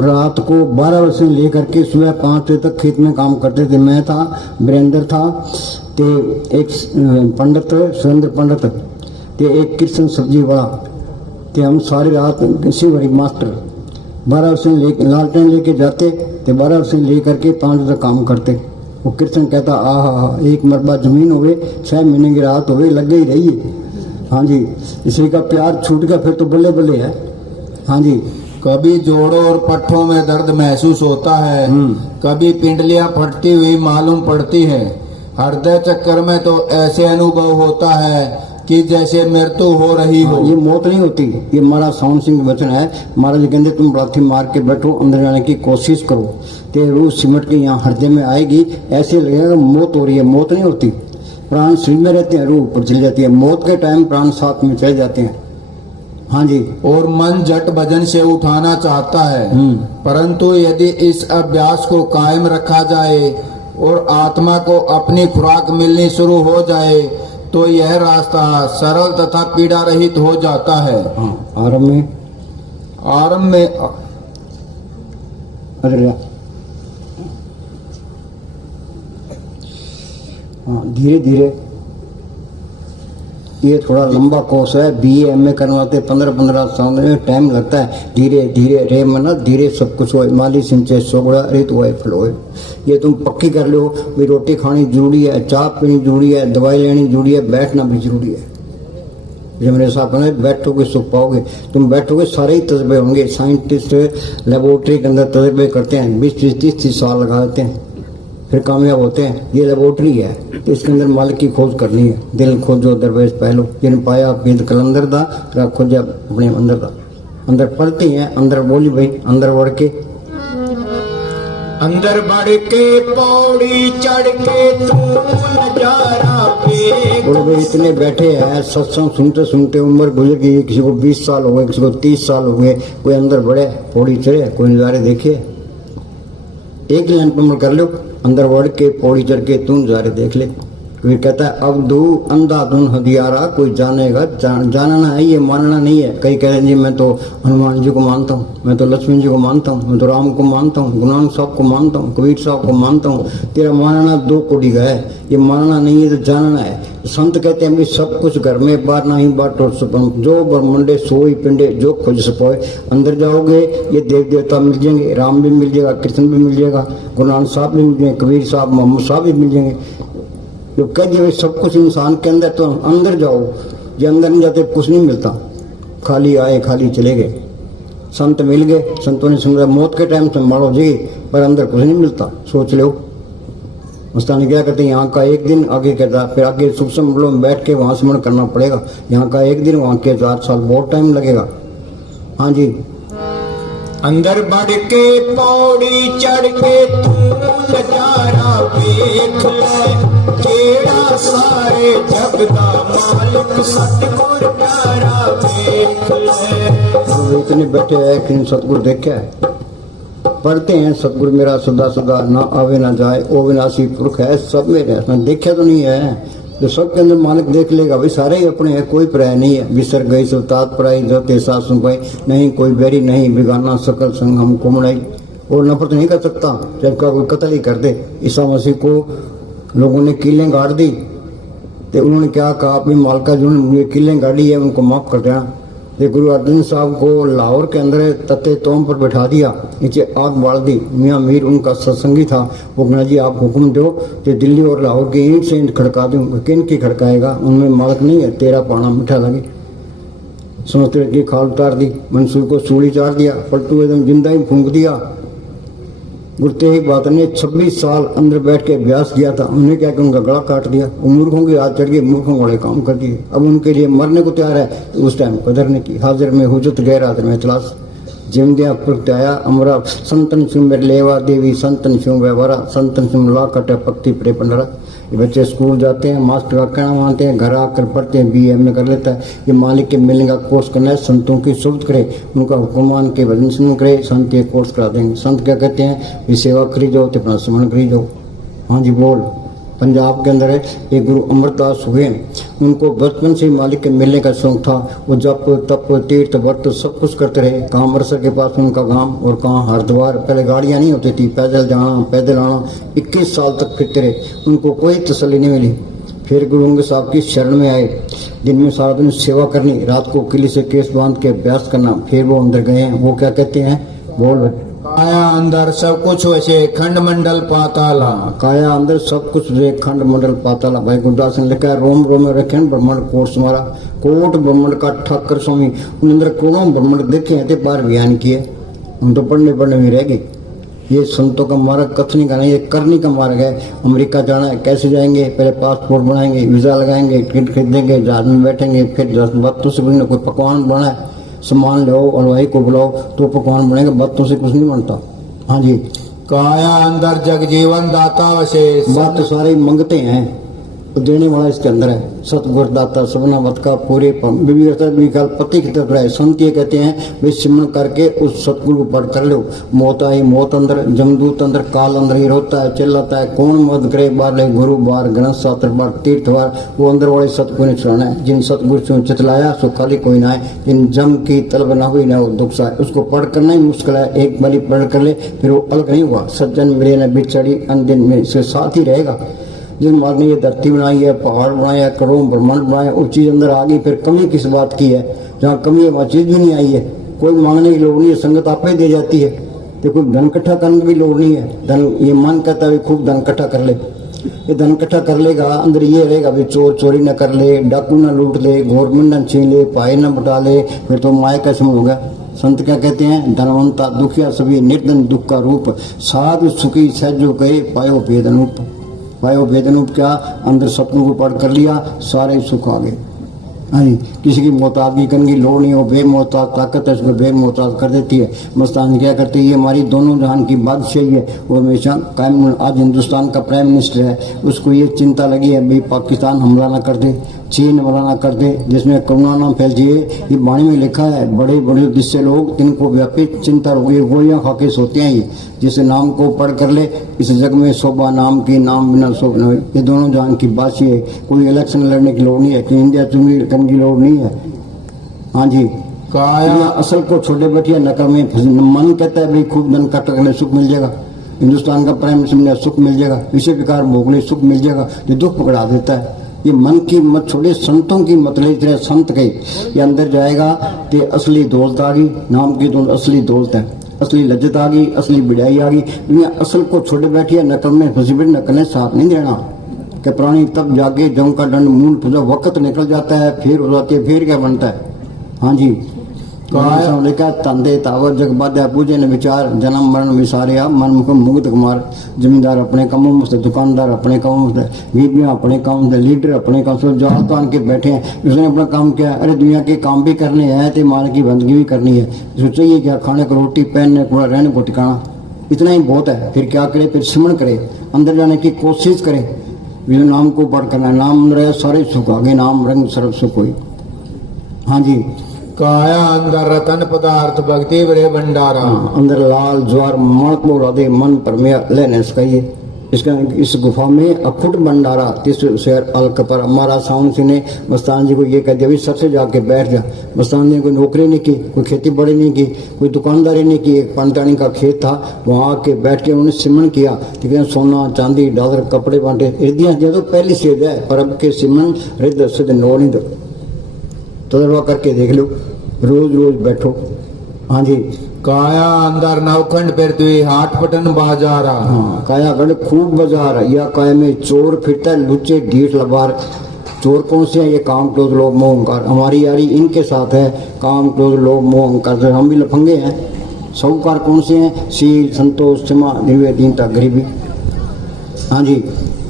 रात को 12 बजे से लेकर के सुबह 5 बजे तक खेत में काम करते थे। मैं था, वीरेंद्र था, ते एक पंडित सुरेंद्र पंडित, ते एक कृष्ण सब्जी वाला, ते हम सारी रात शिवहरी मास्टर 12 बजे से लेकर लालटेन लेके जाते, ते 12 बजे से लेकर के 5 बजे तक काम करते। वो कृष्ण कहता आहा, एक मरबा जमीन हो गए, 6 महीने की रात हो गई, लग गई रही है। हाँ जी, इसी का प्यार छूट गया फिर तो बल्ले बल्ले है। हाँ जी, कभी जोड़ों और पट्टों में दर्द महसूस होता है, कभी पिंडलियां फटती हुई मालूम पड़ती है। हृदय चक्कर में तो ऐसे अनुभव होता है कि जैसे मृत्यु हो रही हो। ये मौत नहीं होती। ये महाराज साउंड सिंह वचन है। महाराज कहते तुम लाठी मार के बैठो, अंदर जाने की कोशिश करो, ते रूह सिमट के यहाँ हृदय में आएगी, ऐसे लगेगा मौत हो रही है। मौत नहीं होती। प्राण शरीर में रहते हैं, रूह ऊपर चली जाती है। मौत के टाइम प्राण साथ में चले जाते हैं। हाँ जी, और मन जट भजन से उठाना चाहता है, परंतु यदि इस अभ्यास को कायम रखा जाए और आत्मा को अपनी खुराक मिलनी शुरू हो जाए तो यह रास्ता सरल तथा पीड़ा रहित हो जाता है। हाँ, आरंभ में अरे हाँ, धीरे धीरे। ये थोड़ा लंबा कोर्स है, BA MA करवाते 15-15 साल में टाइम लगता है। धीरे धीरे रे मना धीरे सब कुछ हो, माली सिंचे सोगड़ा रित हुआ फल हो। ये तुम पक्की कर लो भी रोटी खानी जरूरी है, चाय पीनी जरूरी है, दवाई लेनी जरूरी है, बैठना भी जरूरी है। जब मेरे साथ में बैठोगे सुख पाओगे। तुम बैठोगे सारे ही तजर्बे होंगे। साइंटिस्ट लेबोरेटरी के अंदर तजर्बे करते हैं, 20-30 साल लगा देते हैं, फिर कामयाब होते हैं। ये लेबोरेटरी है, तो इसके अंदर मालिक की खोज करनी है। दिल खोजो दरवेश पहलो, जिन पाया भेद कलंदर दा, रा खोजा अपने अंदर दा। अंदर पलती हैं, अंदर बोली भाई, अंदर बढ़ के अंदर बढ़ के पौड़ी चढ़ के तू नजारा देख। बोलो भाई, इतने बैठे हैं सत्संग सुनते सुनते उम्र गुजर गई। किसी को 20 साल हो गए, किसी को 30 साल हो गए। कोई अंदर बढ़े, पौड़ी चढ़े, कोई नजारे देखे। एक लाइन पर कर लो, अंदर बढ़ के पौड़ी चढ़ के तू नजारे देख ले। कोई कहता है अब दू अंधा धुन हदियारा, कोई जानेगा जानना है, ये मानना नहीं है। कई कहते हैं जी मैं तो हनुमान जी को मानता हूँ, मैं तो लक्ष्मण जी को मानता हूँ, मैं तो राम को मानता हूँ, गुरु नानक साहब को मानता हूँ, कबीर साहब को मानता हूँ। तेरा मानना 2 कोड़ी का है, ये मानना नहीं है तो जानना है। संत कहते हैं सब कुछ घर में बार नहीं बाटो सपन, जो ब्रह्मंडे सोई पिंडे जो खोज सपोए। अंदर जाओगे ये देव देवता मिल जाएंगे, राम भी मिल जाएगा, कृष्ण भी मिल जाएगा, गुरु नानक साहब भी मिल जाएंगे, कबीर साहब मोहम्मद साहब भी मिल जाएंगे। जो कह दिए सब कुछ इंसान के अंदर, तो अंदर जाओ। जो अंदर नहीं जाते कुछ नहीं मिलता, खाली आए खाली चले गए। संत मिल गए, संतों ने समझा मौत के टाइम संभालो जी, पर अंदर कुछ नहीं मिलता। सोच लो मस्तानी क्या करते हैं, यहाँ का एक दिन आगे कहता, फिर आगे सुख समझ में बैठ के वहां स्मरण करना पड़ेगा। यहाँ का एक दिन, वहां के 4 साल बहुत टाइम लगेगा। हाँ जी, अंदर बढ़ के पौड़ी चढ़ के तू नजारा देख ले, जेड़ा सारे जग दा मालिक सतगुर प्यारा देख ले। तो इतने बैठे हैं कि सतगुरु देखा है, पढ़ते हैं सतगुरु मेरा सदा सदा ना आवे ना जाए, ओ विनाशी पुरख है सब मेरे। देखा तो नहीं है, जो सबके अंदर मालिक देख लेगा भाई, सारे ही अपने हैं, कोई पराया नहीं है। विसर गई सब तात पराई, जोते सास सुनपाई, नहीं कोई बैरी नहीं बिगाना, सकल संग हमको मनाई। और नफरत नहीं कर सकता जब का कोई कत्ल ही कर दे। ईसा मसीह को लोगों ने कीलें गाड़ दी, तो उन्होंने क्या कहा, अपनी मालका जो कीलें गाड़ी है उनको माफ कर देना। तो गुरु अर्जन साहब को लाहौर के अंदर तत्ते तोम पर बैठा दिया, नीचे आग बाल दी। मियाँ मीर उनका सत्संगी था, वो कहना जी आप हुक्म दो कि दिल्ली और लाहौर की ईंट से ईंट खड़का दूँ। किन की खड़काएगा, उनमें मालक नहीं है, तेरा पाना मीठा लगे। समझते की खाल उतार दी, मंसूर को सूली चार दिया, पलटू एकदम जिंदा ही फूंक दिया। गुरु तेग बहादुर ने 26 साल अंदर बैठ के अभ्यास किया था। उन्हें क्या कि उनका गला काट दिया, वो मूर्खों की हाथ चढ़ गए, मूर्खों वाले काम कर दिए। अब उनके लिए मरने को तैयार है, उस टाइम कदर नहीं की। हाजिर में हुजत गैर हाजिर में तलाश जिमदिया प्रत्याया अमरा संतन सिंह मेरे लेवा देवी संतन सिंह व्यवहारा संतन सिंह ला कटे पक्ति प्रे पंडरा। ये बच्चे स्कूल जाते हैं, मास्टर का कहना मानते हैं, घर आकर पढ़ते हैं, BA कर लेता है। ये मालिक के मिलने का कोर्स करना है, संतों की सुबत करे, उनका हुक्म मान के भजन सुन करे, संत ये कोर्स करा देंगे। संत क्या कहते हैं, ये सेवा करी जाओ तो अपना स्मरण करी जाओ। हाँ जी बोल। पंजाब के अंदर है एक गुरु अमरदास हुए, उनको बचपन से मालिक के मिलने का शौक था। वो जप तप तीर्थ व्रत सब कुछ करते रहे। कहाँ अमृतसर के पास उनका गांव और कहाँ हरिद्वार। पहले गाड़ियाँ नहीं होती थी, पैदल जाना पैदल आना। 21 साल तक फिरते रहे, उनको कोई तसल्ली नहीं मिली। फिर गुरु साहब की शरण में आए, दिन में सारा दिन सेवा करनी, रात को किले से केस बांध के अभ्यास करना। फिर वो अंदर गए हैं, वो क्या कहते हैं बोल। काया अंदर सब कुछ वैसे खंड मंडल पाताला। काया अंदर सब कुछ वे खंड मंडल पाताला। भाई गुरदास ने लिखा है रोम रोम में रखे ब्रह्मांड कोट हमारा कोट ब्रह्मांड का ठाकर स्वामी। उन अंदर करोड़ों ब्रह्मांड देखे हैं, बार बयान किए, हम तो पढ़ने में रह गए। ये संतों का मार्ग कथनी का नहीं, ये करनी का मार्ग है। अमेरिका जाना है, कैसे जाएंगे, पहले पासपोर्ट बनाएंगे, वीजा लगाएंगे, टिकट खरीदेंगे, जहाज में बैठेंगे, फिर बातों से कोई पकवान बना है, सामान लो हलवाई को बुलाओ तो पकवान बनेगा, बातों से कुछ नहीं बनता। हाँ जी। काया अंदर जग जीवन दाता वैसे बात तो सारे मंगते हैं, तो देने वाला इसके अंदर है। सतगुर दाता सबना मत का पूरे विकाल पति की तरफ रहे। संत ये कहते हैं वे सिमरण करके उस सतगुरु को पढ़ कर लो। मौत आई मौत अंदर, जमदूत अंदर, काल अंदर ही रोता है चिल्लाता है, कौन मद करे बार ले गुरु बार गणेश शास्त्र बार तीर्थ बार। वो अंदर वाले सतगुरु ने चढ़ाना है। जिन सतगुरु से चितलाया सो खाली कोई ना है, जिन जम की तलब ना हुई ना वो दुख सा। उसको पढ़ करना ही मुश्किल है, एक बारी पढ़ कर ले फिर वो अलग नहीं हुआ। सज्जन मेरे ने बिछड़ी अंदिन में इसके साथ ही रहेगा। जिन मार ने ये धरती बनाई है, पहाड़ बनाया, करोड़ ब्रह्मांड बनाया, उस चीज अंदर आ गई, फिर कमी किस बात की है। जहाँ कमी है वहाँ चीज भी नहीं आई है। कोई मांगने की लोड़ नहीं है, संगत आप ही दे जाती है। तो कोई धन इकट्ठा करने की भी लोड़ नहीं है। धन ये मन कहता है खूब धन इकट्ठा कर ले, ये धन इकट्ठा कर लेगा, अंदर ये रहेगा भी चोर चोरी न कर ले, डाकू न लूट ले, गवर्नमेंट न छीन ले, पाए न बटा ले, फिर तो माया का समझ होगा। संत क्या कहते हैं, धनवंता दुखिया सभी निर्धन दुख का रूप, साधु सुखी सहजो कहे पायो भेद अनूप। पायो भेद अनूप क्या, अंदर सपनों को पढ़ कर लिया, सारे सुख आ गए। हाँ जी, किसी की मोहताजगी करने की लोड़ नहीं हो, बेमोहताज ताकत है, उसको बेमोहताज कर देती है। मस्तान क्या करती है, ये हमारी दोनों जहान की बादशाही है, वो हमेशा कायम। आज हिंदुस्तान का प्राइम मिनिस्टर है, उसको ये चिंता लगी है भाई पाकिस्तान हमला ना कर दे, चीन हमला ना कर दे, जिसमें करुणा ना फैल जाए। ये वाणी में लिखा है, बड़े बड़े जिससे लोग जिनको व्यापक चिंता हो गई, गोलियां खा के सोते हैं। ये जिस नाम को पढ़ कर ले, इस जग में शोभा नाम की, नाम बिना शोभा नहीं। ये दोनों जहान की बादशाही है, कोई इलेक्शन लड़ने की लोड़ नहीं है, कि इंडिया चुनी करने की लोड़ नहीं है। हाँ जी। काया असल को छोटे बैठिए नकल में मन कहता है भाई खूब धन कट कर सुख मिल जाएगा, हिंदुस्तान का प्राइम मिनिस्टर सुख मिल जाएगा, विषय विकार भोगले सुख मिल जाएगा, ये दुख पकड़ा देता है। ये मन की मत छोड़े, संतों की मत ले। तेरे संत के ये अंदर जाएगा तो असली दौलत आ गई, नाम की दौलत असली दौलत है, असली लज्जत आ गई, असली बढ़ाई आ गई। दुनिया असल को छोड़े बैठिए, नकल में फंसी बैठी, नकल ने साथ नहीं देना। कि प्राणी तब जागे जम का दंड मूल पूजा, वक्त निकल जाता है, फिर हो जाती है, फिर क्या बनता है। हाँ जी। लिखा तंदे तावर जग बाध्या पूजे न विचार, जन्म मरण विसारिया मन मुख मुग्ध कुमार। जमींदार अपने कामों में, दुकानदार अपने कामों में, बीबियां अपने काम में, लीडर अपने काम से जाल तान के बैठे हैं। उसने अपना काम किया, अरे दुनिया के काम भी करने हैं तो माल की बंदगी भी करनी है। इसको चाहिए क्या, खाने को रोटी, पहनने को, रहने को ठिकाना, इतना ही बहुत है। फिर क्या करे, फिर सिमरण करे, अंदर जाने की कोशिश करे। नाम को पढ़ करना, नाम रहे सारे सुख आगे, नाम रंग सर्व सुख हुई। हाँ जी। काया अंदर रतन पदार्थ भक्ति बरे भंडारा। अंदर लाल ज्वार मणक राधे मन परमेय लेने सकाइए। इसका इस गुफा में अखुट भंडारा, तीसरे शहर अलक पर। हमारा साउंड सिंह ने मस्तान जी को ये कह दिया भी सबसे जाके बैठ जा। मस्तान जी ने कोई नौकरी नहीं की, कोई खेती बड़ी नहीं की, कोई दुकानदारी नहीं की। एक पंटानी का खेत था, वहाँ आके बैठ के उन्होंने सिमरण किया। ठीक है, सोना चांदी डालर कपड़े बांटे, रिद्धियाँ दिया तो पहली सेज है, पर अब के सिमरण रिद्ध सिद्ध नौनिध तजर्बा करके देख लो, रोज रोज बैठो। हाँ जी। काया अंदर नवखंड पृथ्वी हाट पटन बाजारा। हाँ, कायागढ़ खूब बाजार, या काया में चोर फिरता लुच्चे ढीठ लबार। चोर कौन से हैं, ये काम क्रोध लोभ मोह अहंकार। हमारी यारी इनके साथ है, काम क्रोध लोभ मोह अहंकार। हम भी लफंगे हैं, साहूकार कौन से हैं? शील, संतोष, क्षमा, निर्भय, दीनता, गरीबी। हाँ जी।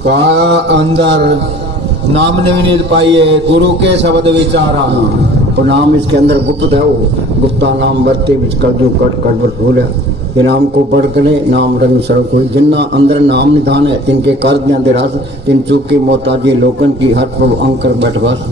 काया अंदर नाम निविनित पाइए गुरु के शब्द विचारा। और नाम इसके अंदर गुप्त है, वो गुप्ता नाम बरते बिच कर जो कट कट बर हो ये नाम को पढ़ करे नाम रंग सड़क कोई जिन्ना अंदर नाम निधान है तिनके कर दे रस तिन चूक के मोहताजी लोकन की हर प्रभु अंकर बैठवास।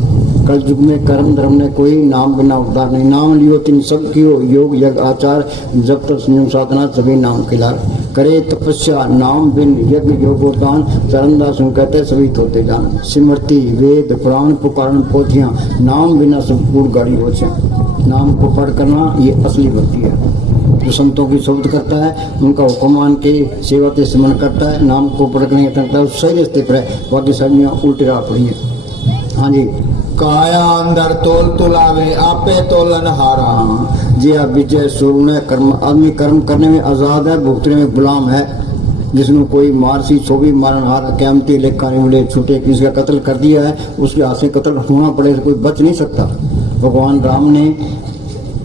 कल युग में कर्म धर्म ने कोई नाम बिना उद्धार नहीं। नाम लियो तिन सब कियो योग यज्ञ आचार जब तक संयम साधना सभी नाम खिलार करे तपस्या नाम बिन यज्ञ योगोदान चरणदास कहते सभी तोते जान। सिमरती वेद पुराण पुकारण पोथियां नाम बिना सब पूर्ण गाड़ी हो जाए। नाम को पढ़ करना ये असली भक्ति है। जो संतों की शब्द करता है उनका हुक्म मान के सेवा के स्मरण करता है नाम को पढ़ करने करता है सही रास्ते पर है। बाकी सबियाँ उल्टी राह पड़ी है। हाँ जी। काया अंदर तोल तुलावे आपे तोलन हारा। हाँ जी। आप विजय सुरने कर्म आदमी कर्म करने में आजाद है भुगतने में गुलाम है। जिसने कोई मारसी सोभी मारन हार कैमती लेखा मिले छूटे किसी का कत्ल कर दिया है उसके हाथ से कत्ल होना पड़े कोई बच नहीं सकता। भगवान राम ने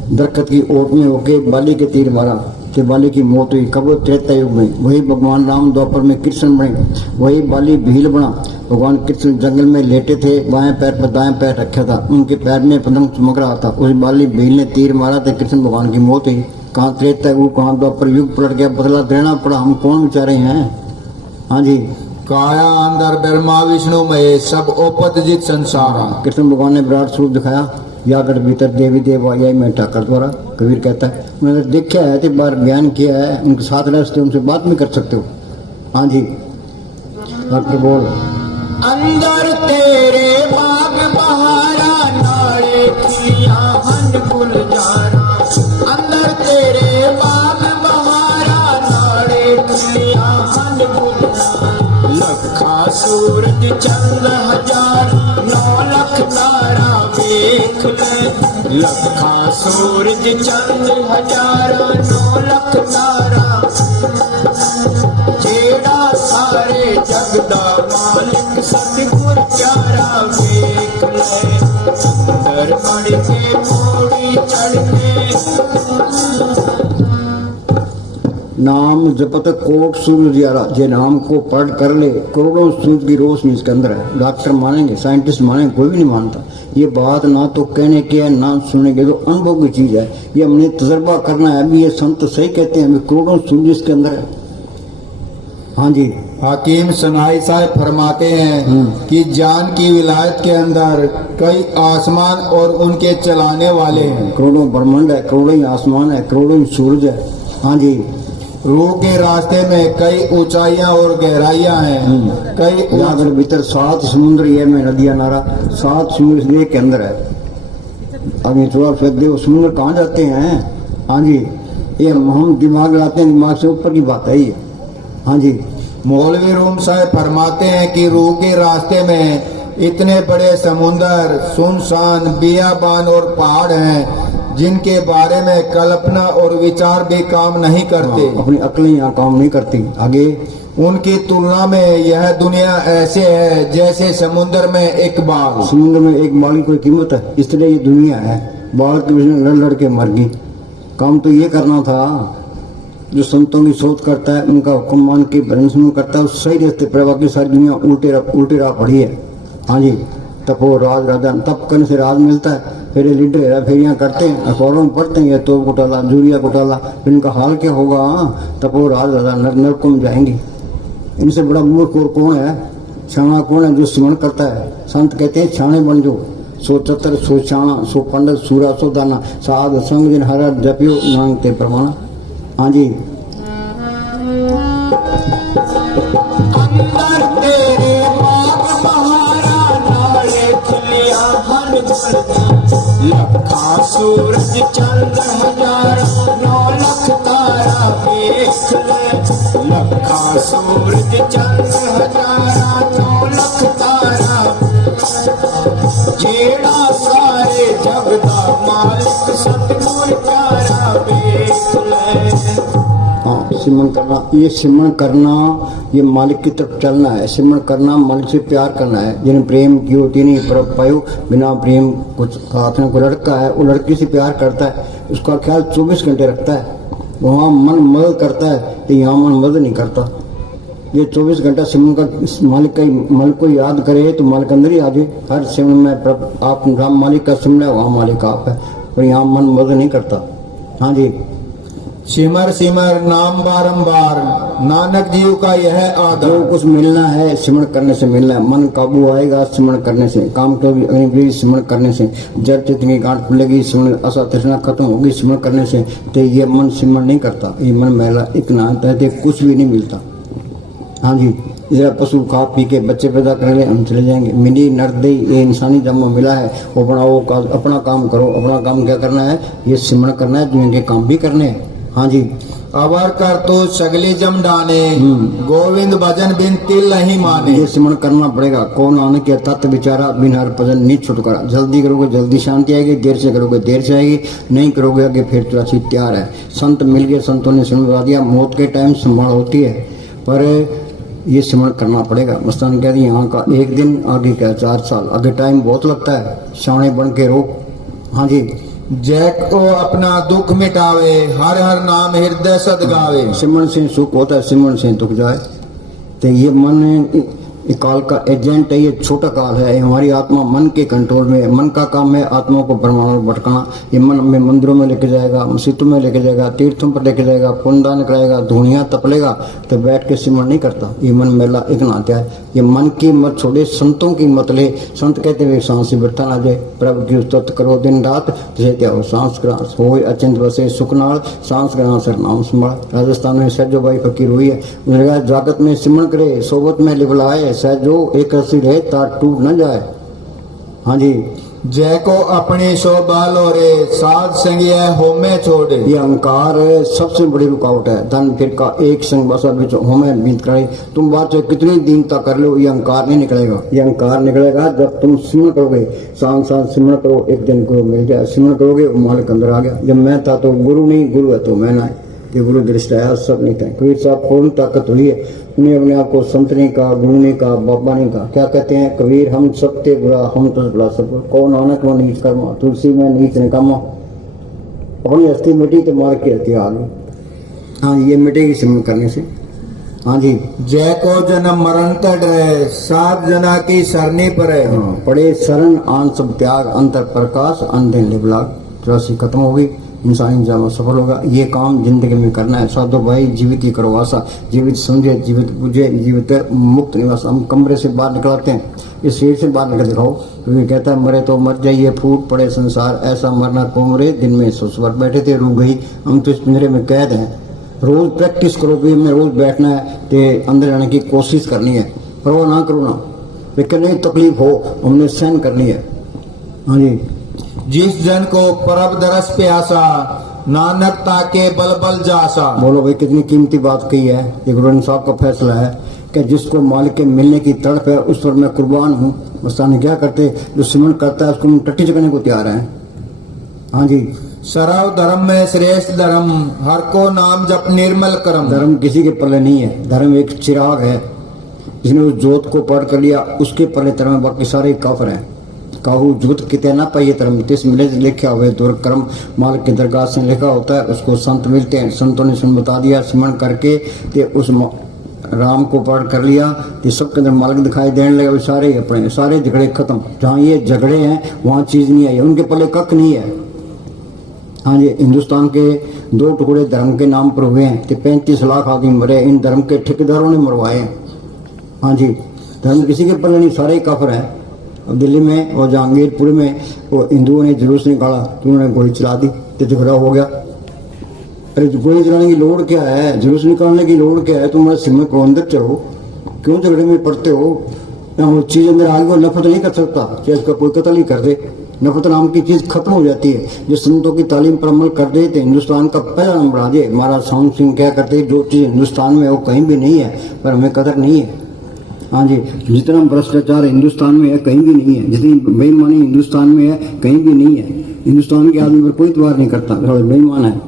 दरख्त की ओट में होके बाली के तीर मारा कि बाली की मौत हुई। कब? त्रेता युग में। वही भगवान राम द्वापर में कृष्ण बने। वही बाली भील बना। भगवान कृष्ण जंगल में लेटे थे बाएं पैर पर दाएं पैर रखा था उनके पैर में पतंग चमक रहा था। उस बाली भील ने तीर मारा तो कृष्ण भगवान की मौत हुई। कहाँ त्रेता युग कहाँ द्वापर युग पलट गया बदला देना पड़ा। हम कौन बेचारे हैं। हाँ जी। काया अंदर ब्रह्मा विष्णु महेश सब ओपत जित संसारा। कृष्ण भगवान ने विराट स्वरूप दिखाया यागढ़ भीतर देवी देव आई मैं ठाकर द्वारा। कबीर कहता है मैंने देखा है तो बार बयान किया है उनके साथ रह सकते उनसे बात भी कर सकते हो। हाँ जी। डॉक्टर बोल अंदर तेरे बाग बहारा नाले खिलिया हन फुल जाना। अंदर तेरे बाग बहारा नाले खिलिया हन फुल लखा सूरज चंद हजार 9 लाख तारा देख ले। लखा सूरज चंद हजार 9 लाख तारा जेड़ा सारे जगदा मालिक सतगुर प्यारा देख ले। अंदर बढ़ के पौड़ी चढ़ के नाम जपत कोट सूर्य उजियारा। जे नाम को पढ़ कर ले करोड़ों सूर्य की रोशनी इसके अंदर है। डॉक्टर मानेंगे साइंटिस्ट मानेंगे कोई भी नहीं मानता। ये बात ना तो कहने की है ना सुनने की तो अनुभव की चीज है। ये हमने तजर्बा करना है। अभी ये संत सही कहते हैं अभी करोड़ों सूर्य इसके अंदर है। हाँ जी। हकीम सनाई साहब फरमाते हैं कि जान की विलायत के अंदर कई आसमान और उनके चलाने वाले हैं। करोड़ों ब्रह्मांड है करोड़ों ही आसमान है करोड़ों ही सूरज है। हाँ जी। रूह के रास्ते में कई ऊंचाइयां और गहराइयां हैं। कई अगर भीतर 7 समुद्र ये में नदियां नारा 7 समुद्र इस लेक के अंदर है। अभी थोड़ा फेंक दे समुद्र कहाँ जाते हैं। हाँ जी। ये हम दिमाग लगाते हैं दिमाग से ऊपर की बात है ये। हाँ जी। मौलवी रूम साहब फरमाते हैं कि रूह के रास्ते में इतने बड़े समुंदर सुनसान बियाबान और पहाड़ हैं जिनके बारे में कल्पना और विचार भी काम नहीं करते। अपनी अक्लें यहाँ काम नहीं करती। आगे उनकी तुलना में यह दुनिया ऐसे है जैसे समुद्र में एक बाघ। समुद्र में एक बाघ की कोई कीमत है। इस तरह ये दुनिया है। बाघ की वजह से लड़ लड़ के मर गई। काम तो ये करना था। जो संतों की सोच करता है उनका हुक्म मान के भजन करता है सही रास्ते पर। बाकी सारी दुनिया उल्टे राह पड़ी है। हाँ जी। तपो राज राजा तप करने से राज मिलता है। फिर ये लीडर हेरा फेरियाँ करते हैं अखबारों में पढ़ते हैं ये तो घोटाला जूरिया घोटाला फिर इनका हाल क्या होगा। तपो राज राजा नरक में जाएंगे। इनसे बड़ा मूर्ख और कौन है। छाना कौन है जो स्मरण करता है। संत कहते हैं छाने बन जो 174 सो छाना 100 पंडित सूरा 100 दाना साध संग दिन हरा जपियो मांगते प्रमाण। हाँ जी। अंदर तेरे बाग बहारा नाले खिलिया हन फुल लखा सूरज चंद हजार 9 लाख तारा देख ले। लखा सूरज चंद हजार 9 लाख तारा जेड़ा सारे जगदा मालिक सतगुर प्यारा देख ले। सिमरन करना ये सिमरन करना ये मालिक की तरफ चलना है। सिमरन करना मालिक से प्यार करना है। जिन्हें प्रेम की होती नहीं पर पायो बिना प्रेम कुछ हाथ में कोई लड़का है वो लड़की से प्यार करता है उसका ख्याल 24 घंटे रखता है। वहाँ मन मदद करता है तो यहाँ मन मदद नहीं करता। ये 24 घंटा सिमरन का मालिक को याद करे तो मालिक अंदर ही आ जाए। हर सिमरन में आप राम मालिक का सिमरन है, वहाँ मालिक आप है, और यहाँ मन मदद नहीं करता। हाँ जी, सिमर सिमर नाम बारंबार, नानक जीव का यह जो आदर। कुछ मिलना है सिमरन करने से मिलना है। मन काबू आएगा सिमरन करने से, काम करेगी सिमरन करने से, जड़ चित्त की गांठ खुलेगी सिमरन, आशा तृष्णा खत्म होगी सिमरन करने से। तो ये मन सिमरन नहीं करता, ये मन मैला इकनात है, कुछ भी नहीं मिलता। हाँ जी, इधर पशु खा पी के बच्चे पैदा कर ले, हम चले जाएंगे। मिनी नर्दे ये इंसानी जन्म मिला है, वो अपना काम करो। अपना काम क्या करना है? ये सिमरन करना है, दुनिया के काम भी करने हैं। हाँ जी, अवर कर तो सगली जम डाने, गोविंद भजन बिन तिल नहीं माने। ये सिमरन करना पड़ेगा। कौन आने के तत्व विचारा बिन हर भजन नहीं छुटकारा। जल्दी करोगे जल्दी शांति आएगी, देर से करोगे देर से आएगी, नहीं करोगे आगे फिर चौरासी तैयार है। संत मिल गए, संतों ने सुनवा दिया। मौत के टाइम संभाल होती है, पर ये सिमरन करना पड़ेगा। मस्तान कह दी यहाँ का एक दिन, आगे क्या 4 साल, आगे टाइम बहुत लगता है। शाणे बन के रोक। हाँ जी, जय को अपना दुख मिटावे, हर हर नाम हृदय सद गावे। सिमरन से सुख होता है, सिमरन से दुख जाए। तो ये मन काल का एजेंट है, ये छोटा काल है। हमारी आत्मा मन के कंट्रोल में है। मन का काम है आत्मा को ब्रह्मांड में भटकाना। ये मन हमें मंदिरों में लेके जाएगा, मस्जिदों में लेके जाएगा, तीर्थों पर लेके जाएगा, पुण्यदान कराएगा, धूणियां तपलेगा, तो बैठ के सिमरन नहीं करता। ये मन मेला एक नात्या है। ये मन की मत छोड़े, संतों की मत ले। संत कहते हुए सांस से बैठा ना जाए। प्रभु की स्तुति करो दिन रात, जैसे क्या हो सांस ग्रास हो अचिंत बसे सुखनाल, सांस ग्रास सर नाम स्मरण। राजस्थान में सैजो बाई फकीर हुई है, उन्होंने कहा जागत में सिमरन करे, सोबत में लिबलाए, सहजो एक रसी रहे तार टूट न जाए। हाँ जी, जय को अपनी शोभा लोरे, साध संगिय होमे छोड़े। ये अहंकार सबसे बड़ी रुकावट है। धन फिर का एक संग बसा बिच होमे बीत करे। तुम बात चाहे कितनी दीनता कर लो, ये अहंकार नहीं निकलेगा। ये अहंकार निकलेगा जब तुम सिमरन करोगे। सांस सांस सिमरन करो, एक दिन गुरु मिल जाए। सिमरन करोगे मालिक अंदर आ गया। जब मैं था तो गुरु नहीं, गुरु है तो मैं ना। ये गुरु दृष्टि आया, सब नहीं था। कबीर साहब पूर्ण ताकत हुई है, उन्हें अपने आप को संत नहीं कहा, गुरु नहीं कहा, बाबा नहीं कहा। क्या कहते हैं कबीर? हम सबते बुरा, हम तो बुरा सब। कौन नानक वो नीच कर्मा, तुलसी में नीच ने कामा। अपनी हस्ती मिटी तो मार की हस्ती आ गई। हाँ, ये मिटेगी सिमरन करने से। हाँ जी, जय को जन्म मरण तड़े, सात जना की सरनी परे। हाँ, पड़े शरण आन सब त्याग, अंतर प्रकाश अंधे लिबलाग। 84 खत्म हो गई, इंसानी जन्म सफल होगा। ये काम जिंदगी में करना है। साधो भाई, जीवित ही करो आशा, जीवित समझे, जीवित बुझे, जीवित मुक्त निवास। हम कमरे से बाहर निकलाते हैं, इस शरीर से बाहर निकल दिखाओ। क्योंकि कहता है मरे तो मर जाइए, फूट पड़े संसार, ऐसा मरना को मरे। दिन में सोचवर बैठे थे, रूह गई। हम तो इस पिंजरे में कैद हैं। रोज प्रैक्टिस करो भी, हमें रोज बैठना है, तो अंदर आने की कोशिश करनी है। परवाह ना करो ना, लेकिन नहीं तकलीफ हो, हमने सहन करनी है। हाँ जी, जिस जन को परब दरस प्यासा, नानक ताके बल बल जासा। बोलो भाई, कितनी कीमती बात कही है। ये गुरु ग्रंथ साहब का फैसला है कि जिसको मालिक के मिलने की तड़प है, उस पर मैं कुर्बान हूँ। मस्तानी क्या करते, जो सिमरन करता है उसको हम टट्टी चकने को तैयार हैं। हाँ जी, सर्व धर्म में श्रेष्ठ धर्म, हर को नाम जप निर्मल करम। धर्म किसी के पल्ले नहीं है। धर्म एक चिराग है, जिसने उस जोत को पढ़ कर लिया उसके पल्ले धर्म है, बाकी सारे काफिर हैं। काहू जुगत किते ना पाइए धर्म, तिस मिले लिखा हुए दुर कर्म। मालिक की दरगाह से लिखा होता है, उसको संत मिलते हैं। संतों ने सुन बता दिया, स्मरण करके ते उस राम को पढ़ कर लिया, तो सबके अंदर मालिक दिखाई देने लगे। सारे अपने सारे झगड़े खत्म। जहाँ ये झगड़े हैं वहाँ चीज नहीं आई, उनके पल्ले कख नहीं है। हाँ जी, हिंदुस्तान के 2 टुकड़े धर्म के नाम पर हुए हैं, तो 35 लाख आदमी मरे। इन धर्म के ठेकेदारों ने मरवाए हैं। हाँ जी, धर्म किसी के पल्ले नहीं, सारे ही काफिर हैं। अब दिल्ली में और जहांगीरपुर में वो हिंदुओं ने जुलूस निकाला, तो उन्होंने गोली चला दी, तो झगड़ा हो गया। अरे गोली चलाने की लोड़ क्या है, जुलूस निकालने की लोड़ क्या है? तुम्हारा सिमरन को अंदर चलो, क्यों झगड़े में पड़ते हो? वो चीज अंदर आगे वो नफरत नहीं कर सकता, चाहे इसका कोई कत्ल ही कर दे। नफरत नाम की चीज खत्म हो जाती है। जो संतों की तालीम पर अमल कर दे तो हिंदुस्तान का पहला नंबर आ जाए। महाराज साउंड सिंह क्या करते, जो चीज हिंदुस्तान में है वो कहीं भी नहीं है, पर हमें कदर नहीं है। हाँ जी, जितना भ्रष्टाचार हिंदुस्तान में है कहीं भी नहीं है, जितनी बेईमानी हिंदुस्तान में है कहीं भी नहीं है। हिंदुस्तान के आदमी पर कोई इतबार नहीं करता, बेईमान है।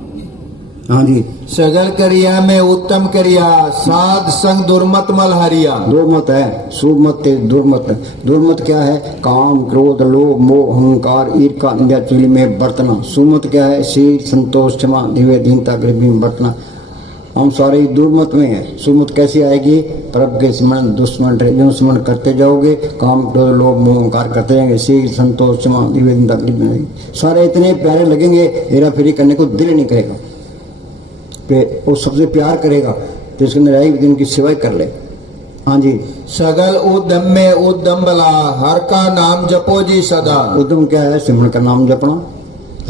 हाँ जी। सगल क्रिया में उत्तम क्रिया, साध संग दुर्मत मल हरिया। दुर्मत है, शुभ मत है, दुर्मत। दुर्मत क्या है? काम, क्रोध, लोभ, मोह, अहंकार, ईर्ष्या, निंदा, चुगली में बरतना। सुमत क्या है? शील, संतोष, क्षमा, धैर्य, दीनता, गरीबी में बरतना। हम सारे दुर्मत में हैं। सुमत कैसे आएगी? प्रभु के स्मरण, दुश्मन जो स्मरण करते जाओगे, काम, क्रोध, लोभ, मोह, अहंकार करते जाएंगे, शील, संतोष, क्षमा, धैर्य, दीनता, गरीबी में, सारे इतने प्यारे लगेंगे, हेरा फेरी करने को दिल नहीं करेगा। वो सबसे प्यार करेगा तो इसके अंदर एक दिन की सेवा कर ले। हाँ जी। सगल उद्यम में उद्यम बला, हर का नाम जपो जी सदा। उद्यम क्या है? सिमरन का नाम जपना।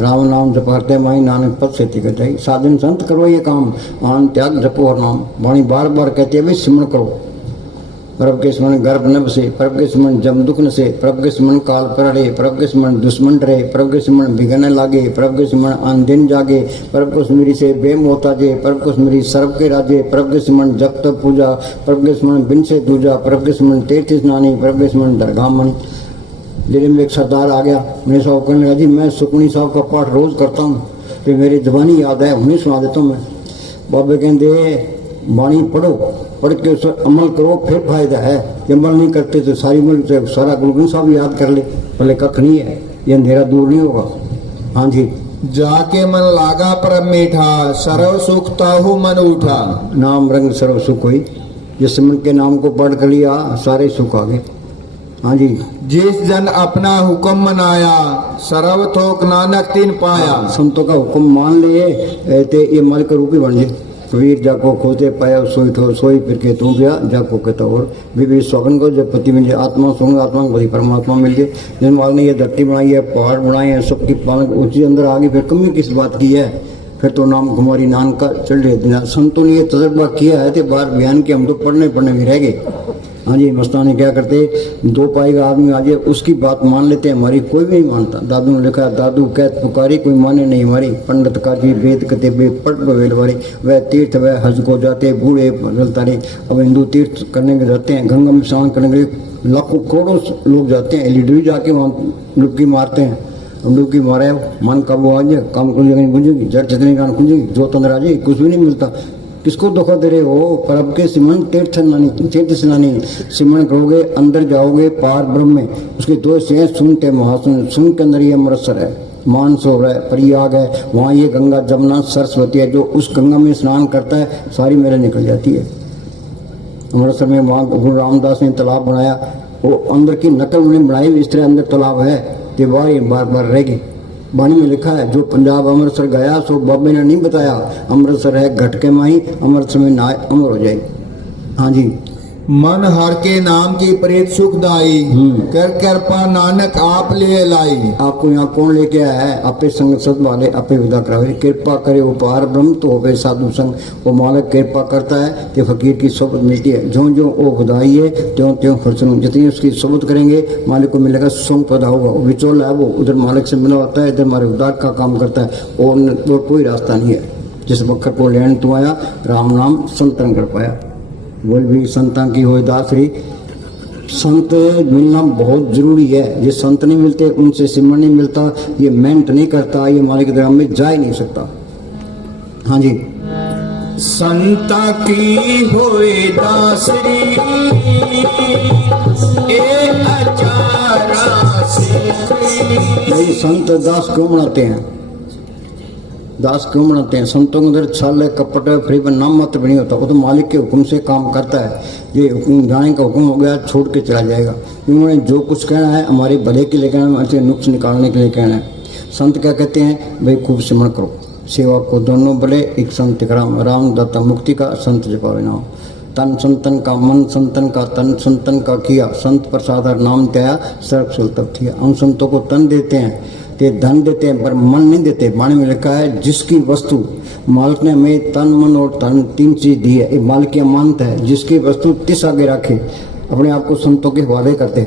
राम नाम जपाते माई नानक पद से तिकट जाई। साधन संत करो ये काम, आनंद त्याग जपो और नाम। वाणी बार बार कहते हैं सिमरन करो। प्रभु के स्मरण गर्भ न बसे, प्रभु के स्मरण जम दुख न से, प्रभु के स्मरण काल परड़े, प्रभु के स्मरण दुश्मन डरे, प्रभु के स्मरण बिगन लागे, प्रभु के स्मरण आन दिन जागे, प्रभु को स्मृति से बेम होता जे, प्रभु को स्मृति सर्व के राजे, प्रभु के स्मरण जप तप पूजा, प्रभु के स्मरण बिन से दूजा, प्रभु के स्मरण तीर्थ स्नानी, प्रभु के स्मरण दरगाह मन। दिल्ली में एक सरदार आ गया, मेरे साहब कहने लगा जी मैं सुखमनी साहब का पाठ रोज करता हूँ, फिर मेरी जबानी याद है, उन्हें सुना देता हूँ मैं। बाबे कहते वाणी पढ़ो, पढ़ के उस अमल करो फिर फायदा है। ये अमल नहीं करते तो सारी उम्र से सारा गुरु साहब याद कर ले, भले कख नहीं है, ये अंधेरा दूर नहीं होगा। हाँ जी। जाके मन लागा परम मीठा, सर्व सुख ताहु मन उठा। नाम रंग सर्व सुख हुई। जिस मन के नाम को पढ़ कर लिया सारे सुख आ गए। हाँ जी। जिस जन अपना हुक्म मनाया, सर्व थोक नानक तिन पाया। संतों का हुक्म मान ले ते ये मल का रूप ही बन जाए। कबीर जाको खोते पाया सोई थो सोई फिर के तू गया जाको कहता और भी स्वगन को जब पति मिल जाए, आत्मा सुंग आत्मा को बड़ी परमात्मा मिल जाए। जिन माल ने ये धरती बनाई है, पहाड़ बनाए हैं, सबकी पालन ऊंची अंदर आ गई, फिर कमी किस बात की है? फिर तो नाम कुमारी नान का चल रहे। संतों ने ये तजर्बा किया है तो बार बयान के हम तो पढ़ने में रह गए। हाँ जी। मस्तानी क्या करते, दो पाई का आदमी आ जाए उसकी बात मान लेते हैं, हमारी कोई भी नहीं मानता। दादू ने लिखा, दादू कहत पुकारी कोई माने नहीं हमारी, पंडित का जी वेद कहते बेपट बेलवारी। वह तीर्थ वह हज को जाते बूढ़े बदलतारे। अब हिंदू तीर्थ करने के जाते हैं, गंगा में स्नान करने के लिए लाखों करोड़ों लोग जाते हैं, लीडर भी जाके वहाँ डुबकी मारते हैं। डुबकी मारे मन काबू आ जाए, काम खुल जाएगी, खुंजेगी, जड़ चतनी कान खुंजेगी, जो अंदर आ जाए, कुछ भी नहीं मिलता। किसको धोखा दे रहे हो? प्रभु के सिमरन तीर्थ स्नानी सिमरन करोगे, अंदर जाओगे पार ब्रह्म में। उसके दो से सुनते महासुन, सुन के अंदर ये अमृतसर है, मानसरोवर है, प्रयाग है, वहाँ ये गंगा जमुना सरस्वती है। जो उस गंगा में स्नान करता है सारी मेरे निकल जाती है। अमृतसर में वहाँ गुरु रामदास ने तालाब बनाया, वो अंदर की नकल उन्हें बनाई, इस तरह अंदर तालाब है, दीवार बार बार रहेगी। वाणी में लिखा है, जो पंजाब अमृतसर गया सो बाबे ने नहीं बताया, अमृतसर है घटके माही, अमृतसर में नहाए अमर हो जाए। हाँ जी। मन हर के नाम की प्रेत सुखदाई, कर कृपा नानक आप ले लाई। आपको यहाँ कौन लेके आया है? आपे संग सद वाले आपे विदा करावे। कृपा करे उपहार ब्रह्म तो होवे साधु संग। वो मालिक कृपा करता है तो फकीर की सोबत मिलती है। जो जो वो बधाई है त्यों त्यों खर्चन, जितनी उसकी सोबत करेंगे मालिक को मिलेगा, सोम पैदा होगा। विचोल है वो, उधर मालिक से मिला होता है, इधर हमारे उदार का काम करता है, और कोई रास्ता नहीं है। जिस वक्त को लेन तू आया, राम नाम संतन कर पाया। बोल भी संतां की हो दासरी। संत मिलना बहुत जरूरी है। ये संत नहीं मिलते, उनसे सिमरन नहीं मिलता, ये मेहनत नहीं करता, ये मालिक दरबार में जा ही नहीं सकता। हाँ जी। संता की होए दासरी, ए अचारा से। संत दास क्यों बनाते हैं? दास क्यों बनाते हैं? संतों के अंदर छल है, कपट है, फ्री नाम मात्र भी नहीं होता। वो तो मालिक के हुक्म से काम करता है। ये हुक्म जाने का हुक्म हो गया, छोड़ के चला जाएगा। उन्होंने जो कुछ कहना है हमारे भले के लिए कहना है, अच्छे नुक्स निकालने के लिए कहना है। संत क्या कहते हैं? भाई खूब सिमरन करो, सेवा को दोनों भले, एक संत राम, राम दाता मुक्ति का, संत जपावे नाम। तन संतन का, मन संतन का, तन संतन का किया, संत प्रसाद नाम त्याया, सर्व सुल तब थिया। हम संतों को तन देते हैं, ते धन देते हैं, पर मन नहीं देते। वाणी में लिखा है, जिसकी वस्तु मालिक ने हमें तन मन और धन तीन चीज दी है, मालिक की अमानत है। जिसकी वस्तु तिस आगे रखे, अपने आप को संतों के हवाले करते,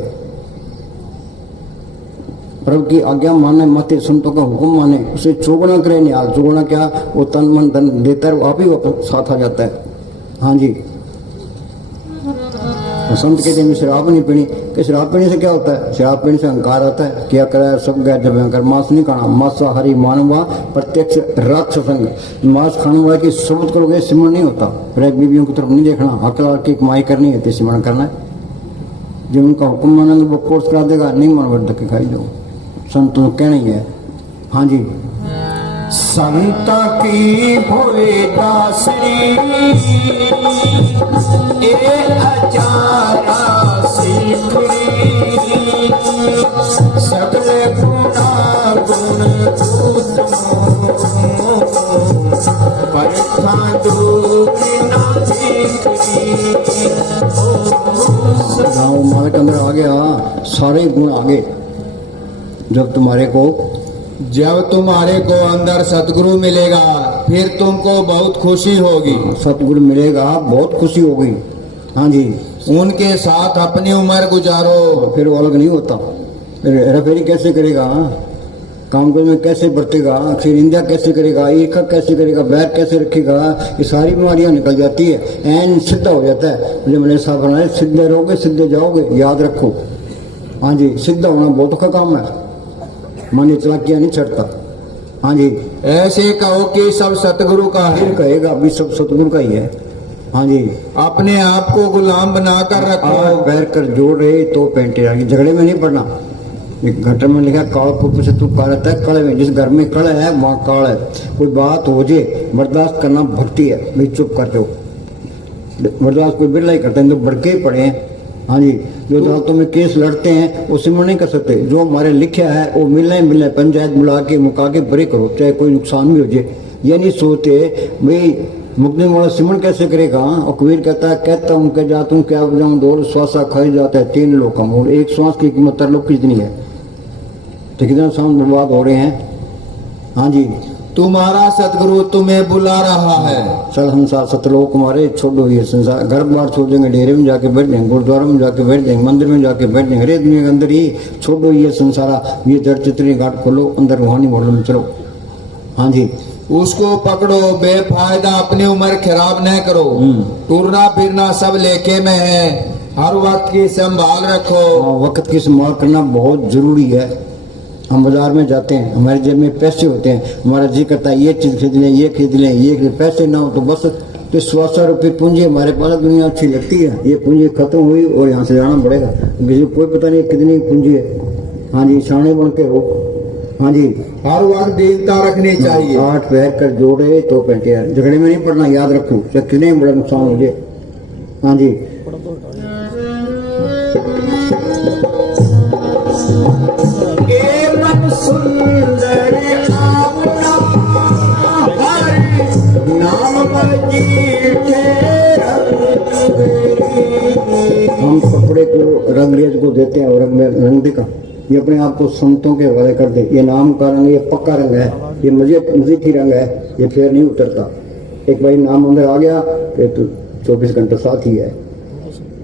प्रभु की आज्ञा माने, मत संतों का हुक्म माने, उसे चौगुना करे निहाल। चौगुना क्या? वो तन मन धन देता है, वो आप ही वापस साथ आ जाता है। हाँ जी। तो संत कहते हैं शराब नहीं पीनी, कि शराब पीने से क्या होता है? शराब पीने से अहंकार आता है। क्या करा सब गैर जब अहंकार। मांस नहीं खाना, मांसाहारी मानवा प्रत्यक्ष राक्षसंग। मांस खाने वाले की सोबत करोगे सिमरण नहीं होता। फिर बीवियों की तरफ नहीं देखना, हकलार की कमाई करनी है तो सिमरण करना है। जो उनका हुक्म मानेंगे वो कोर्स करा देगा, नहीं मानोगे धक्के खाई जाओ। संतों को कहना ही है। हाँ जी, संत की भोए दासरी ए अचारा सिखरी सगले गुणा गुण परखा दूरी ना गाँव मारे के अंदर आ गया, सारे गुण आ गए। जब तुम्हारे को अंदर सतगुरु मिलेगा फिर तुमको बहुत खुशी होगी। सतगुरु मिलेगा, बहुत खुशी होगी। हाँ जी, उनके साथ अपनी उम्र गुजारो। फिर वो अलग नहीं होता। फिर हेराफेरी कैसे करेगा? काम करने में कैसे बरतेगा? फिर निंदा कैसे करेगा? ईर्ष्या कैसे करेगा? बैर कैसे रखेगा? ये सारी बीमारियां निकल जाती है। एन सीधा हो जाता है। मुझे मैंने साहब बनाए, सीधे रहोगे सीधे जाओगे, याद रखो। हाँ जी, सीधा होना बहुत का काम है। माने चलाकियां नहीं छटता। हाँ जी, ऐसे कहो कि सब सतगुरु का है। फिर कहेगा अभी सब सतगुरु का ही है। हाँ जी, अपने आप को गुलाम बनाकर रखो। पैर कर जोड़ रहे तो पेंटे आएगी। झगड़े में नहीं पड़ना। एक घटर में लिखा काल पुप से तू काल रहता है। कड़े में, जिस घर में कड़ है वहाँ काल है। कोई बात हो जाए बर्दाश्त करना भक्ति है। भाई चुप कर दो। बर्दाश्त कोई बिरला ही करते हैं, तो भड़के ही पड़े हैं। हाँ जी, जो अदालतों में केस लड़ते हैं वो सिमरण नहीं कर सकते। जो हमारे लिखा है वो मिलना ही मिलना है। पंचायत बुला के मुका के बरे करो, चाहे कोई नुकसान भी हो जाए। ये नहीं सोचते भाई मुकदमे वाला सिमरण कैसे करेगा। और कबीर कहता हूँ क्या जाता हूँ क्या बजाऊँ दौड़ श्वासा खाई जाता है 3 लोग कम। और एक श्वास की कीमत 3 लोग कितनी है? तो कितना सामान बर्बाद हो रहे हैं। हाँ जी, तुम्हारा सतगुरु तुम्हें बुला रहा है। चल संसार सतलोक हमारे छोड़ो ये संसार। घर बार छोड़ देंगे, डेरे में जाके बैठ जाएंगे, गुरुद्वारा में जाके बैठ जाएंगे, मंदिर में जाके बैठ जाएंगे। हरे दुनिया के अंदर ही छोड़ो ये संसारा। ये जड़ चित्री घाट खोलो, अंदर रूहानी मोहल्लों में चलो। हाँ जी, उसको पकड़ो, बेफायदा अपनी उम्र खराब न करो। टूरना फिरना सब लेखे में है। हर वक्त की संभाल रखो। वक्त की संभाल करना बहुत जरूरी है। हम बाजार में जाते हैं, हमारे जेब में पैसे होते हैं, हमारा जी करता है ये चीज खरीद लें, ये खरीद लें, ये पैसे ना हो तो बस तो 100 रुपये पूंजी हमारे पास। दुनिया अच्छी लगती है, ये पूंजी खत्म हुई और यहाँ से जाना पड़ेगा। किसी को कोई पता नहीं कितनी पूंजी है। हाँ जी, शाने बन के हो। हाँ जी, हर वक्त दीनता रखनी चाहिए। 8 पैर कर जोड़े तो पेंटे। झगड़े में नहीं पड़ना, याद रखो, कितने बड़ा नुकसान हो जाए। हाँ जी, सुंदर नाम हम कपड़े को रंगरेज को देते हैं और रंग दिखा। ये अपने आप को संतों के हवाले कर दे। ये नाम का रंग, ये पक्का रंग है, ये मजीद ही रंग है, ये फिर नहीं उतरता। एक बार नाम अंदर आ गया फिर तो 24 घंटे साथ ही है।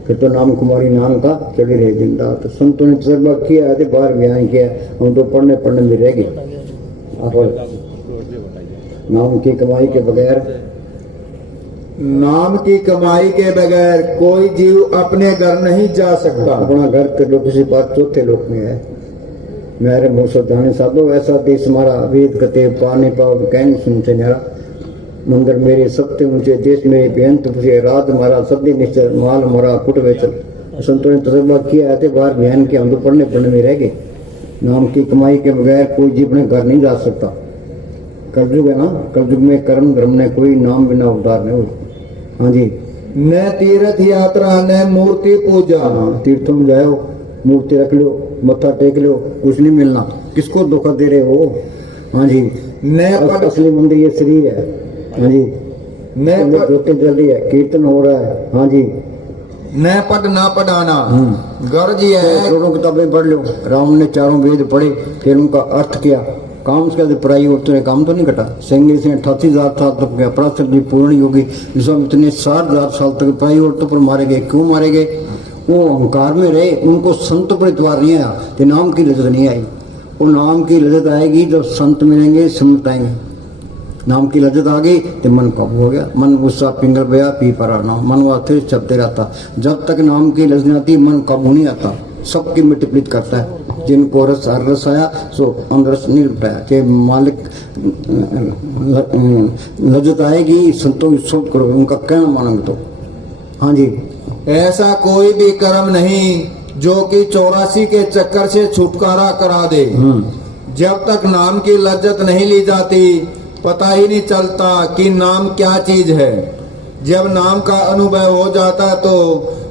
फिर तो नाम कुमारी नाम का चली रहे दिन रात। तो संतों ने तजर्बा किया है, बाहर बयान किया। हम तो पढ़ने में रह गए। नाम की कमाई के बगैर, नाम की कमाई के बगैर कोई जीव अपने घर नहीं जा सकता। अपना घर के लोग किसी बात चौथे लोक में है। मेरे मुँह से जाने साधो ऐसा देश हमारा वेद कते पाने पाओ कहेंगे सुनते मेरा। मंदिर मेरे सबसे ऊंचे, देश मेरे बेअंत पूछे, रात हमारा सभी निश्चय, माल हमारा कुट वेचल। संतों ने तजर्बा किया है, बाहर बयान किया। हम तो पढ़ने में रह गए। नाम की कमाई के बगैर कोई जीव अपने घर नहीं जा सकता। कलयुग है ना, कलयुग में कर्म धर्म ने कोई नाम बिना उद्धार नहीं हो। हाँ जी, न तीर्थ यात्रा न मूर्ति पूजा। हाँ, तीर्थों में जाओ, मूर्ति रख लो, मत्था टेक लो, कुछ नहीं मिलना। किसको धोखा दे रहे हो? हाँ जी, असली मंदिर ये शरीर है। हाँ जी, ज्योति जल रही है, कीर्तन हो रहा है। हाँ जी, न पढ़ ना पढ़ाना गर्ज है। करोड़ों किताबें पढ़ लो। राम ने 4 वेद पढ़े, फिर उनका अर्थ किया। काम उसके बाद पढ़ाई औरतों ने काम तो नहीं कटा। सिंह से 88,000 साल तक गया। पराशर जी पूर्ण योगी इतने 60,000 साल तक पढ़ाई औरतों पर मारे गए। क्यों मारे गए? वो अहंकार में रहे, उनको संत पर इतवार नहीं आया, तो नाम की लज्जत नहीं आई। वो नाम की लज्जत आएगी जब संत मिलेंगे, समझ आएंगे। नाम की लज्जत आ गई तो मन काबू हो गया। मन गुस्सा पिंगल गया पी परा नाम, मन वह फिर चलते रहता। जब तक नाम की लज्जत नहीं आती मन काबू नहीं आता, सबकी मिट्टी पलीत करता है। जिनको रस हर रस आया सो अंदर रस नहीं लुटाया। चाहे मालिक लज्जत आएगी संतोष सोच करो, उनका कहना मानोगे तो। हाँ जी, ऐसा कोई भी कर्म नहीं जो कि 84 के चक्कर से छुटकारा करा दे। जब तक नाम की लज्जत नहीं ली जाती पता ही नहीं चलता कि नाम क्या चीज है। जब नाम का अनुभव हो जाता तो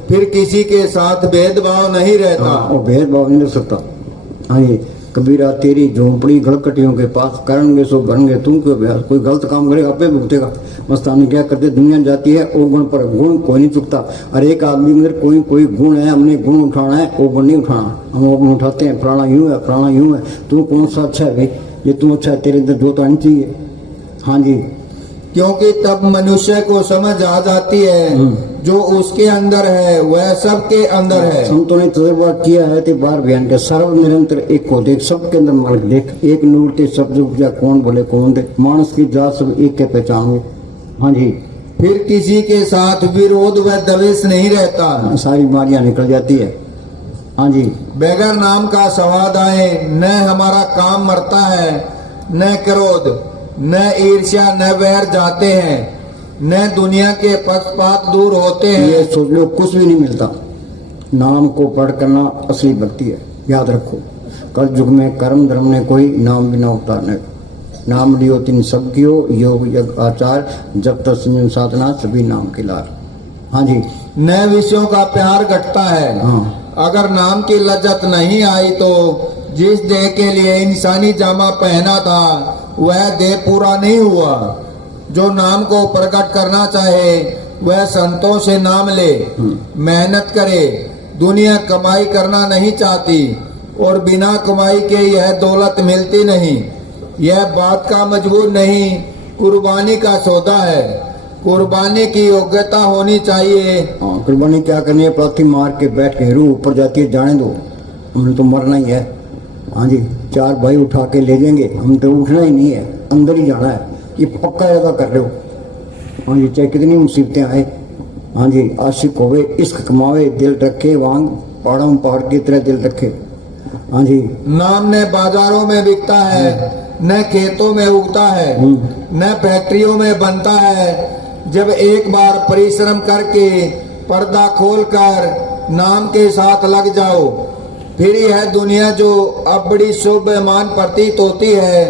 फिर किसी के साथ भेदभाव नहीं रहता। और भेदभाव नहीं रह सकता। हाँ जी, कबीरा तेरी झोंपड़ी घड़कटियों के पास करेंगे सो भरेंगे तुम क्यों ब्यास। कोई गलत काम करेगा आपे भुगतेगा। मस्तानी क्या करते, दुनिया जाती है वो गुण पर, गुण कोई नहीं चुकता। और एक आदमी में कोई गुण है, हमने गुण उठाना है, वो गुण नहीं उठाना। हम वो गुण उठाते हैं, फलाना यूं है फलाना यूं है, तू कौन सा अच्छा है भाई, ये तू अच्छा है, तेरे अंदर जो तो आनी चाहिए। हाँ जी, क्योंकि तब मनुष्य को समझ आ जाती है जो उसके अंदर है वह सबके अंदर है। संतों ने तजुर्बा किया है तो बार बयान के सर्व निरंतर एक को देख, सबके अंदर मालिक देख। एक नूर ते सब जो उपजा, कौन बोले कौन दे, मानस की जात सब एक के पहचान हो। हाँ जी, फिर किसी के साथ विरोध व द्वेष नहीं रहता, सारी बीमारियां निकल जाती है। हाँ जी, बगैर नाम का स्वाद आए न हमारा काम मरता है, न क्रोध न ईर्ष्या न वैर जाते हैं, न दुनिया के पक्षपात दूर होते ये हैं। सोच लो कुछ भी नहीं मिलता। नाम को पढ़ करना असली भक्ति है, याद रखो। कल युग में कर्म धर्म ने कोई नाम बिना उतारने। नाम लियो तीन सब कियो, योग यज्ञ आचार, जब तक संयम साधना सभी नाम के लार। हाँ जी, न विषयों का प्यार घटता है। हाँ, अगर नाम की लज्जत नहीं आई तो जिस देह के लिए इंसानी जामा पहना था वह देह पूरा नहीं हुआ। जो नाम को प्रकट करना चाहे वह संतों से नाम ले, मेहनत करे। दुनिया कमाई करना नहीं चाहती और बिना कमाई के यह दौलत मिलती नहीं। यह बात का मजबूर नहीं, कुर्बानी का सौदा है। कुर्बानी की योग्यता होनी चाहिए। हाँ, कुर्बानी क्या करनी है, पाथी मार के बैठ के रूह ऊपर जाती है, जाने दो, हमने तो मरना ही है। हाँ जी, चार भाई उठा के ले जाएंगे, हम तो उठना ही नहीं है, अंदर ही जाना है, ये पक्का अदा कर रहे हो। हाँ जी, चाहे कितनी मुसीबतें आए। हाँ जी, आशिक होवे इश्क कमावे, दिल रखे वांग पहाड़ों में पहाड़ की तरह दिल रखे। हाँ जी, नाम न बाजारों में बिकता है, न खेतों में उगता है, न फैक्ट्रियों में बनता है। जब एक बार परिश्रम करके पर्दा खोलकर नाम के साथ लग जाओ फिर यह दुनिया जो अब बड़ी शोभायमान प्रतीत होती है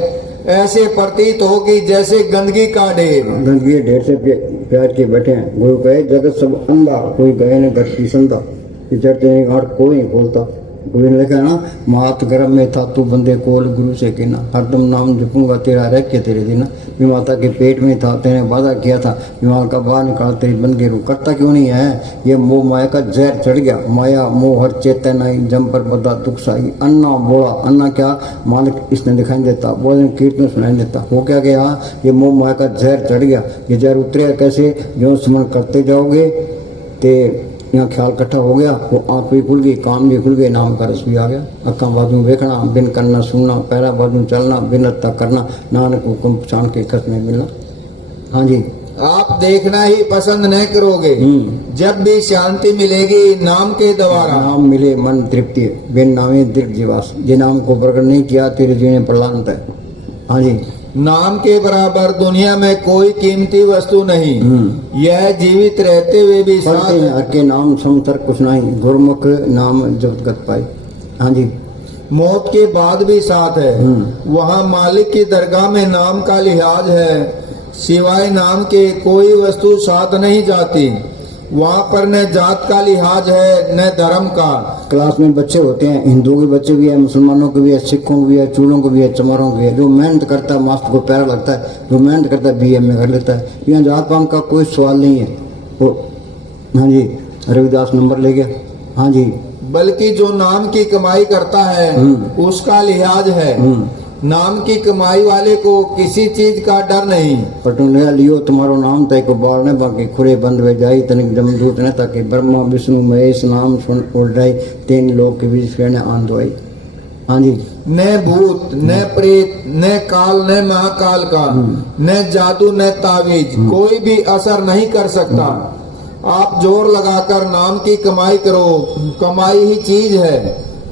ऐसे प्रतीत होगी जैसे गंदगी का ढेर। गंदगी ढेर से प्यार के बैठे हैं। गुरु कहे जगत सब अंधा, कोई गए न घर की संधा, चढ़ते घाट कोई नहीं खोलता। गुरु ने लिखा है ना, मात गर्भ में था तू बंदे कोल गुरु से कहना, हरदम नाम जपूंगा तेरा रह के तेरे दिन। भी माता के पेट में था, तेने वादा किया था, विमाल का बाहर निकाल तेरी बन के रू। करता क्यों नहीं है, ये मोह माया का जहर चढ़ गया। माया मोह हर चेतन आई, जम पर बदा दुख साई। अन्ना बोला, अन्ना क्या मालिक इसने दिखाई देता, बोले कीर्तन सुनाई देता। हो क्या गया, ये मोह माया का जहर चढ़ गया। ये जहर उतरेगा कैसे, जो स्मरण करते जाओगे ते यहाँ ख्याल इकट्ठा हो गया, वो आँख भी खुल गई, कान भी खुल गए, नाम का रस भी आ गया। अक्का बाजू देखना, बिन करना सुनना, पैरा बाजू चलना, बिन रत्ता करना, नानक हुक्म पहचान के कस में मिलना। हाँ जी, आप देखना ही पसंद नहीं करोगे, जब भी शांति मिलेगी नाम के द्वारा। नाम मिले मन तृप्ति, बिन नामे दीर्घ जीवास। ये नाम को प्रकट नहीं किया तेरे जीवन प्रलांत है। हाँ जी, नाम के बराबर दुनिया में कोई कीमती वस्तु नहीं। यह जीवित रहते हुए भी साथ पढ़ते हैं हर के नाम समतर कुछ नहीं, गुरमुख नाम जब गत पाई। हाँ जी, मौत के बाद भी साथ है। वहाँ मालिक की दरगाह में नाम का लिहाज है, सिवाय नाम के कोई वस्तु साथ नहीं जाती। वहाँ पर न जात का लिहाज है न धर्म का। क्लास में बच्चे होते हैं, हिंदुओं के बच्चे भी है, मुसलमानों के भी है, सिखों के भी है, चूड़ों के भी है, चमारों के भी है। जो मेहनत करता है मास्टर को प्यारा लगता है, जो मेहनत करता है BA कर लेता है। यहाँ जात पात का कोई सवाल नहीं है। हाँ जी, रविदास नंबर ले गया। हाँ जी, बल्कि जो नाम की कमाई करता है उसका लिहाज है। नाम की कमाई वाले को किसी चीज का डर नहीं। पटुन लियो तुम्हारो नाम तय को बाढ़ न बाकी खुरे बंद वे जाई, तनिक जमदूत न ताकि ब्रह्मा विष्णु महेश नाम सुन उड़ जाई, तीन लोग के बीच कहने आन दो आई। हाँ जी, न भूत न प्रेत न काल न महाकाल का न जादू न तावीज कोई भी असर नहीं कर सकता। आप जोर लगाकर नाम की कमाई करो, कमाई ही चीज है।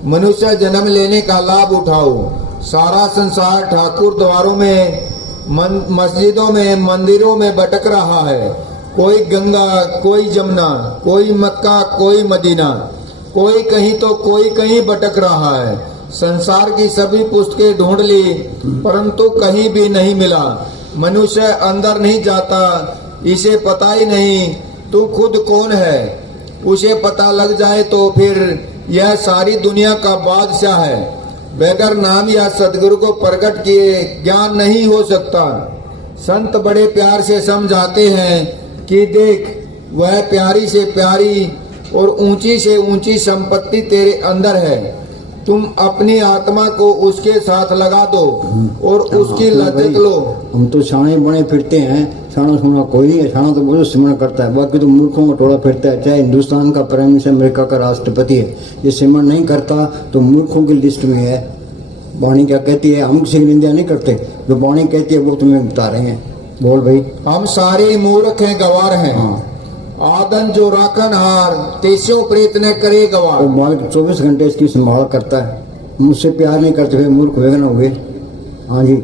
मनुष्य जन्म लेने का लाभ उठाओ। सारा संसार ठाकुर द्वारों में, मस्जिदों में, मंदिरों में भटक रहा है। कोई गंगा, कोई जमुना, कोई मक्का, कोई मदीना, कोई कहीं तो कोई कहीं भटक रहा है। संसार की सभी पुस्तकें ढूंढ ली परंतु कहीं भी नहीं मिला। मनुष्य अंदर नहीं जाता, इसे पता ही नहीं तू खुद कौन है। उसे पता लग जाए तो फिर यह सारी दुनिया का बादशाह है। बगैर नाम या सदगुरु को प्रकट किए ज्ञान नहीं हो सकता। संत बड़े प्यार से समझाते हैं कि देख, वह प्यारी से प्यारी और ऊंची से ऊंची संपत्ति तेरे अंदर है। तुम अपनी आत्मा को उसके साथ लगा दो और उसकी लज्जत लो। हम तो शाणे बने फिरते हैं, शाना सुना कोई नहीं है। शाना तो बहुत सिमरण करता है, बाकी तो मूर्खों का टोला फिरता है। चाहे हिंदुस्तान का प्राइम मिनिस्टर, अमेरिका का राष्ट्रपति है, ये सिमरण नहीं करता तो मूर्खों की लिस्ट में है। वाणी क्या कहती है, हम किसी की निंदा नहीं करते, जो वाणी कहती है वो तुम्हें बता रहे हैं। बोल भाई। हम सारे मूर्ख हैं, गवार हैं। हाँ, आदन जो राखन हार, तेस्यों प्रीत न करे गवार। वो मालिक 24 घंटे इसकी संभाल करता है। मुझसे प्यार नहीं करते हुए मूर्ख वेगन हो गए। हाँ जी,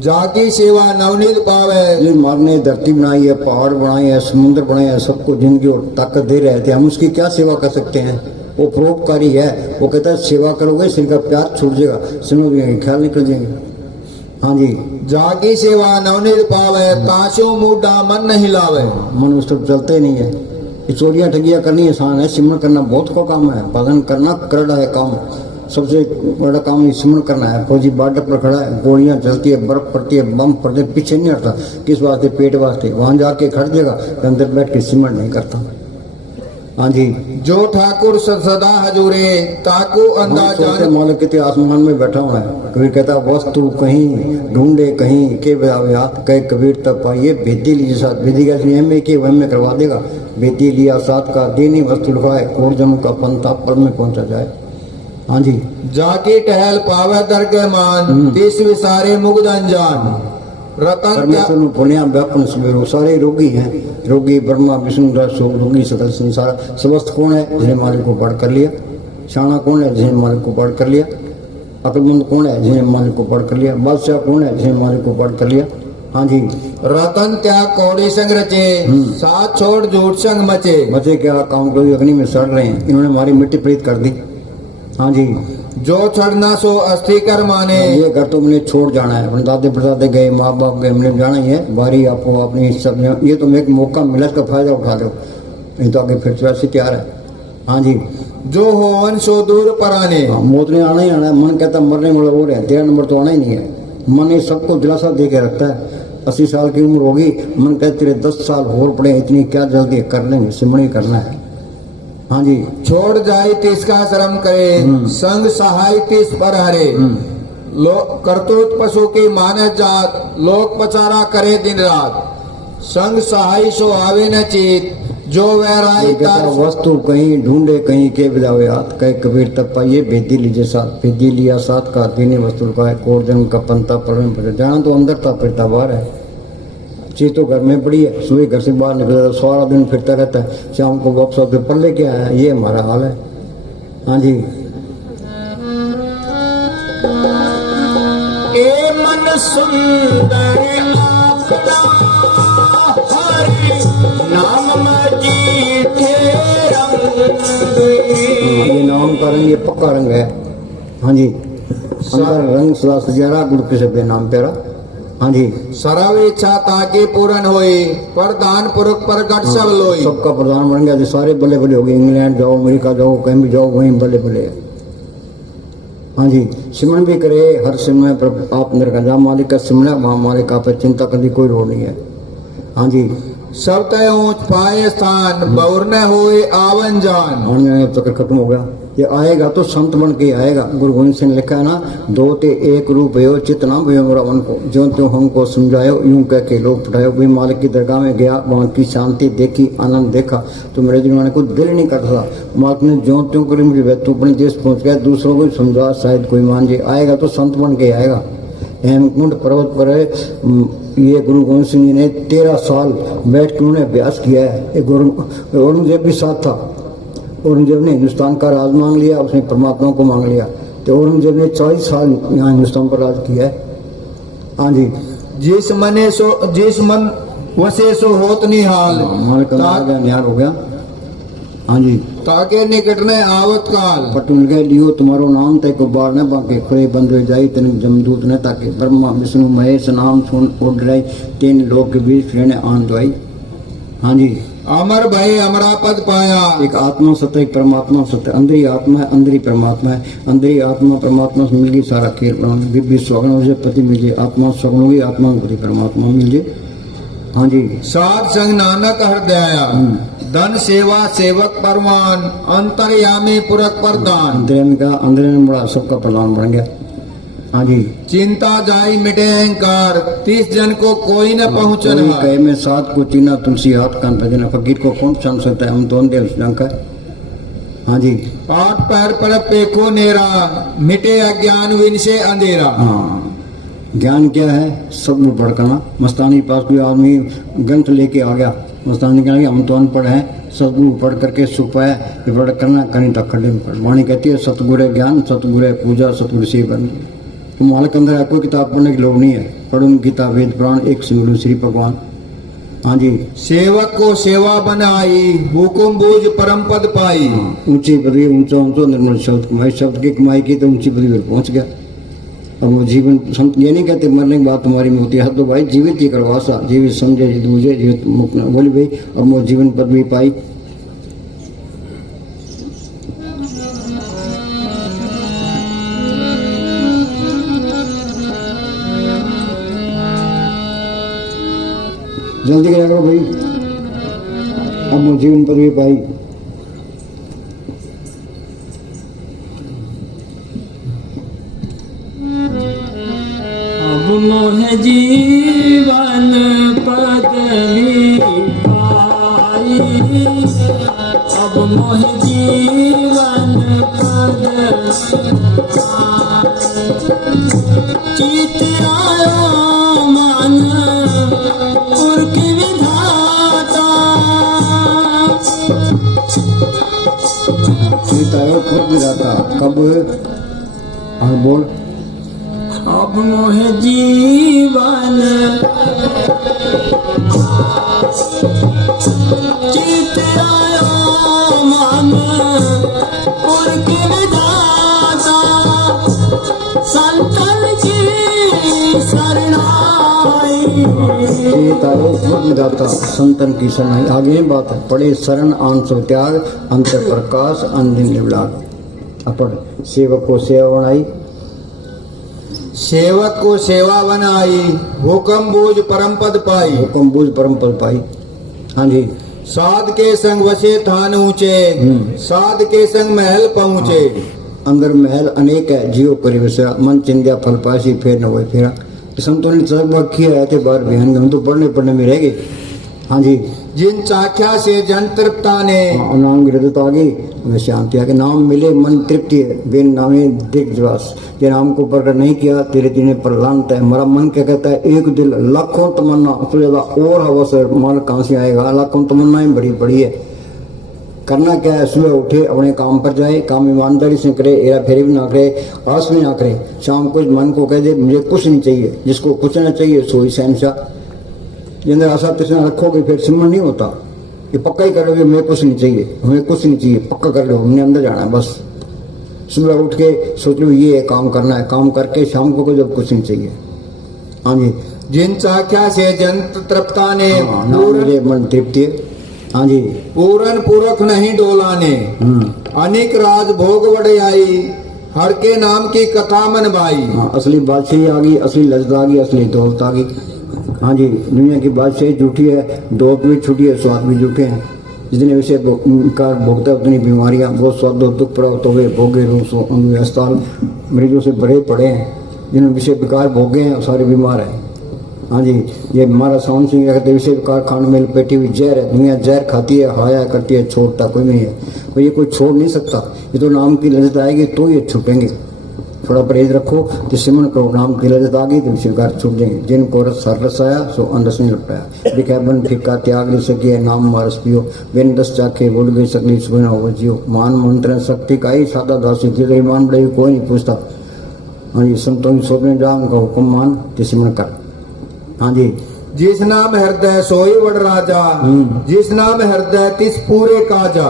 जाकी सेवा नवनीत पावे। ये मारने धरती बनाई है, पहाड़ बनाए हैं, समुद्र बनाए हैं, सबको जिंदगी और ताकत दे रहे थे। हम उसकी क्या सेवा कर सकते हैं? वो परोपकारी है। वो कहता है सेवा करोगे सिर का प्यार छूट जाएगा, सुनो ख्याल निकल जाएंगे। हाँ जी, जाकी सेवा नवनीत पावे, ताशो मुड्डा मन नहीं लावे। मन उस तरफ चलते ही नहीं है। ये चोरियां ठगियां करनी आसान है, सिमरण करना बहुत का काम है। पालन करना करड़ा है काम। सबसे बड़ा काम ये सिमरण करना है। फौजी बॉर्डर पर खड़ा है, गोलियां चलती है, बर्फ पड़ती है, बम पड़ते, पीछे नहीं हटता। किस वास्ते? पेट वास्ते। वहां जाके खड़ जाएगा, अंदर बैठ के सिमरण नहीं करता। हाँ जी, जो ठाकुर सदा हजूरे ताकू अंदाज मौलिक कितने आसमान में बैठा हुआ है। कबीर कहता वस्तु कहीं ढूंढे कहीं के बजावे हाथ, कहे कबीर तब पाइए भेदी लीजिए साथ। भेदी का में के वह में करवा देगा। भेदी लिया साथ का देनी वस्तु लिखवाए, कोट जम का पंथा पद में पहुंचा जाए। हाँ जी, जाके टहल पावे दर के मान, तीस विसारे मुग्ध अनजान। रतन परमेश्वर में पुण्या व्यापन सवेरो। सारे रोगी हैं, रोगी ब्रह्मा विष्णु रोगी सकल संसार। समस्त कौन है? जिन्हें मालिक को पढ़ कर लिया। शाना कौन है? जिन्हें मालिक को पढ़ कर लिया। अकलमंद कौन है? जिन्हें मालिक को पढ़ कर लिया। बादशाह कौन है? जिन्हें मालिक को पढ़ कर लिया। हाँ जी, रतन त्याग कौड़ी संग रचे, साथ छोड़ झूठ संग मचे। बचे क्या काम कोई अग्नि में सड़ रहे हैं, इन्होंने हमारी मिट्टी प्रीत कर दी। हाँ जी, जो छड़ना सो अस्थि कर माने। ये घर तो हमने छोड़ जाना है। अपने दादे परदादे गए, माँ बाप गए, हमने जाना ही है। बारी आपको अपनी सब, ये तो एक मौका मिला, इसका फायदा उठा लो, नहीं तो आगे फिर से वैसे तैयार है। हाँ जी, जो होवन सो दूर पराने। मौत ने आना ही आना है। मन कहता मरने वाला वो है, 13 नंबर तो आना ही नहीं है। मन ये सबको दिलासा दे के रखता है। 80 साल की उम्र होगी, मन कहता तेरे 10 साल और पड़े, इतनी क्या जल्दी कर लेंगे, सिमरण ही करना है। हाँ जी, छोड़ जाए तिसका श्रम करे, संग सहाय तिस पर हरे। करतूत पशु की मानस जात, लोक पचारा करे दिन रात। संग सहाय सो आवे न चीत, जो वैराई वस्तु कहीं ढूंढे कहीं के बिदावे हाथ, कहे कबीर तब पाइए भेदी लीजिए साथ। भेदी लिया साथ का देने वस्तु का है, कोट जन्म का पंथा पर जाना तो अंदर था फिरता बाहर है। चीज तो घर में पड़ी है, सुबह घर से बाहर निकलता सारा दिन फिरता रहता है, शाम को वापस आते पल्ले क्या है। ये हमारा हाल है। हाँ जी, ए मन सुंदर आपका हरि नाम मजीठे रंग। ये नाम का रंग, ये पक्का रंग है। हाँ जी, अंदर रंग सदा सजारा, गुरु के शब्द नाम प्यारा। हाँ जी, सर्व इच्छा ताकि पूर्ण होई, प्रधान पुरख प्रकट सब लोई। सबका प्रधान बन गया तो सारे बल्ले बल्ले हो गए। इंग्लैंड जाओ, अमेरिका जाओ, कहीं भी जाओ, वहीं बल्ले बल्ले। हाँ जी, सिमरण भी करे हर समय पर आप मेरे का जहाँ मालिक का सिमरण, वहाँ मालिक आप चिंता करने की कोई लोड़ नहीं है। हाँ जी, सब तय ऊंच पाए स्थान, बहुर न होए आवन जान। आने चक्कर खत्म हो गया। ये आएगा तो संत बन के आएगा। गुरु गोविंद सिंह ने लिखा है ना, दो ते एक रूप भयो चित ना भयो मोरा मन को, जो त्यों हमको समझायो यूं कह के लोग पठायो। भी मालिक की दरगाह में गया, वहाँ की शांति देखी, आनंद देखा तो मेरे जीवन को दिल नहीं करता था। मालिक ने जो त्यों करी मुझे तू अपने देश पहुंच गया, दूसरों को समझा शायद कोई मान जाए। आएगा तो संत बन के आएगा। हेमकुंड पर्वत पर ये गुरु गोविंद सिंह जी ने 13 साल बैठ के उन्होंने अभ्यास किया है। औरंगजेब भी साथ था। औरंगजेब ने हिंदुस्तान का राज मांग लिया, उसने परमात्मा को मांग लिया। तो औरंगजेब ने 40 साल यहाँ हिंदुस्तान पर राज किया है। हाँ जी, जिस मन वसे सो होत निहाल, हमारे का निहार हो गया। हाँ जी, ताके निकट ने आवत काल, पटुन गए लियो तुम्हारो नाम तय को बार न बाके, खुले बंद हो जाई तन जमदूत न ताके, ब्रह्मा विष्णु महेश नाम सुन उड़ रही, तीन लोग के बीच फिरने आन दवाई। हाँ जी, अमर भय अमरा पद पाया, एक आत्मा सत्य, एक परमात्मा सत्य, अंदरी आत्मा है, अंदरी परमात्मा है। अंदरी आत्मा परमात्मा से मिल गई, सारा खेल दिव्य स्वग्न हो जाए, पति मिल जाए, आत्मा स्वग्न होगी, आत्मा पति परमात्मा मिल जाए। हाँ जी, साध संग नानक हृदया, धन सेवा सेवक परवान, अंतर्यामी पुरख प्रदान, अंदर में कहा, अंदर में बड़ा सबका प्रधान बन गया। हाँ जी, चिंता जाई मिटे अहंकार, 30 जन को कोई न पहुँचन कोई कहे में साथ को चीना, तुलसी हाथ कान भजना, फकीर को कौन जान सकता है, हम तो अंधे का। हाँ जी, पाठ पैर पर पेखो नेरा, मिटे अज्ञान विन से अंधेरा। हाँ, ज्ञान क्या है? सब में भड़कना। मस्तानी पास कोई आदमी ग्रंथ लेके आ गया, मस्तानी कहना हम तो अनपढ़ हैं, सतगुरु पढ़ करके सुख पाया, ये पढ़ करना कहीं तक खड्डे में पढ़। वाणी कहती है सतगुरु है ज्ञान, सतगुरु है पूजा, सतगुरु से बन। तो मालिक अंदर है, कोई किताब पढ़ने की लोग नहीं है। पढ़ो किताब वेद पुराण, एक सिंगुरु श्री भगवान। हाँ जी, सेवक को सेवा बनाई, हुकुम बूझ परम पद पाई। ऊंची पदवी, ऊंचा ऊंचा निर्मल शब्द कमाई, शब्द की कमाई की तो ऊंची पदवी पर पहुंच गया। अब वो जीवन संत ये नहीं कहते मरने की बात तुम्हारी में होती है, तो भाई जीवित ही करवासा, जीवित समझे जीवित बुझे जीवित मुक्त। बोली भाई अब वो जीवन पदवी पाई। जल्दी क्या करो भाई, अब वो जीवन पदवी पाई। अब मोह जीवन पदवी पाई, अब मोह जीवन पदवी पाई, चित आयो मन पुरख विधाता, चित आयो पुरख विधाता। कब? और बोल, अब मोह जीवन चित आयो मन पुरख विधाता, संतन की शरणाई। चित आयो पुरख विधाता, संतन की शरणाई। आगे बात है, पढ़े शरण आन सो त्याग, अंतर प्रकाश अंधिन निवलाग। अपढ़ सेवक को सेवा बनाई, सेवक को सेवा बनाई, हुक्म बूझ परम पद पाई। हुक्म बूझ परम पद पाई। हाँ जी, साध के संग वसे थान ऊंचे, साध के संग महल पहुँचे। अंदर महल अनेक है, जियो करी विसरा, मन चिंध्या फल पासी फेर न हुए फेरा। संतों ने चलक किया है थे बार बिहान, हम तो पढ़ने में रह गए। हाँ जी, जिन चाख्या से जन तृप्ता ने, नाम गिरदत आ गई हमें शांति आ गई। नाम मिले मन तृप्ति है, बिन नामे दिग्जवास। ये नाम को प्रकट नहीं किया तेरे तीने प्रलांत है। हमारा मन क्या कहता है, एक दिल लाखों तमन्ना, उससे ज्यादा और हवस है। मन कहाँ से आएगा? लाखों तमन्नाएं बड़ी बड़ी है। करना क्या है? सुबह उठे अपने काम पर जाए, काम ईमानदारी से करे, हेरा फेरी भी ना करे, आस भी ना करे। शाम को मन को कह दे मुझे कुछ नहीं चाहिए, जिसको कुछ ना चाहिए सोई शहनशाह। ये अंदर आशा तृष्णा रखोगे फिर सिमरन नहीं होता। ये पक्का ही करोगे मुझे कुछ नहीं चाहिए, हमें कुछ नहीं चाहिए, पक्का कर लो हमने अंदर जाना है बस। सुबह उठ के सोच लो ये काम करना है, काम करके शाम को जब कुछ नहीं चाहिए। हाँ जी, जिन चाख्या से जन तृप्ता ने, मेरे मन तृप्ति। हाँ जी, पूरन पुरख नहीं डोलाने, अनेक राज भोग बड़े आई, हर के नाम की कथा मन भाई। हाँ, असली बादशाही आ गई, असली लज्जत आ गई, असली दौलत आ गई। हाँ जी, दुनिया की बादशाही झूठी है, दौलत भी झूठी है, स्वाद भी झूठे हैं। जितने विषय कर भोगता उतनी बीमारियां, बहुत स्वाद दुख प्राप्त हो गए, भोगे रूस अस्पताल मरीजों से भरे पड़े हैं। जिन्होंने विषय विकार भोगे हैं सारे बीमार हैं। हाँ जी, ये हमारा साउंड सिंह कहते विषय विकार खाने में लपेटी हुई जहर है। दुनिया जहर खाती है, हाया करती है, छोड़ता कोई नहीं है। तो ये कोई छोड़ नहीं सकता। ये तो नाम की लज्जत आएगी तो ये छूटेंगे। थोड़ा परहेज रखो तो सिमरन करो, नाम की लज्जत आ गई तो विषय विकार छूट जाएंगे। जिनको रस हर रस आया सो अंडस नहीं लपटाया। दिखा बन फिक्का त्याग नहीं सके, नाम मारस पियो। बिन दस चाखे बोल गई सकली सुबह हो जियो। मान मंत्र शक्ति का ही सादा दासी की मान बड़े कोई नहीं पूछता। हाँ जी, संतों की सोचने जा उनका हुक्म मान तो सिमरन कर। हाँ जी, जिस नाम हृदय सोई बड़ राजा, जिस नाम हृदय तिस पूरे काजा।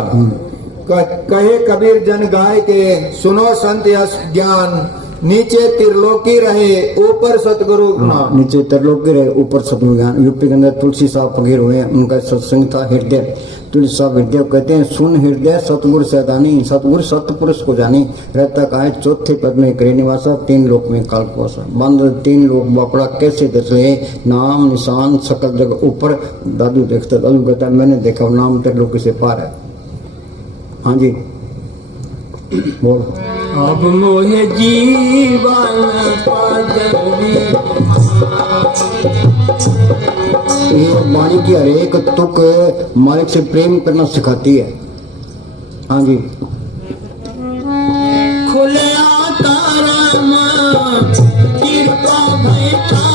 कहे कबीर जन गाय के, सुनो संत यश ज्ञान। नीचे त्रिलोकी रहे ऊपर सतगुरु ज्ञान। नीचे त्रिलोकी रहे ऊपर सतगुरु ज्ञान। यूपी के अंदर तुलसी साहब फकीर हुए, उनका सत्संग था हृदय। तुलसी साहब हृदय कहते हैं, सुन हृदय सतगुरु सैतानी। सतगुरु सतपुरुष को जानी। रहता कहा है चौथे पद में करे निवासा, 3 लोक में काल कुआसा। बंद 3 लोक बापड़ा कैसे दसले, नाम निशान सकल जगह ऊपर। दादू देखता, दादू कहता है मैंने देखा नाम त्रिलोकी से पार है। हाँ जी बोल। अब मोहे जीवन पागली। ये वाणी की हर एक तुक मालिक से प्रेम करना सिखाती है। हाँ जी, खुले तारम कृपा बैठा।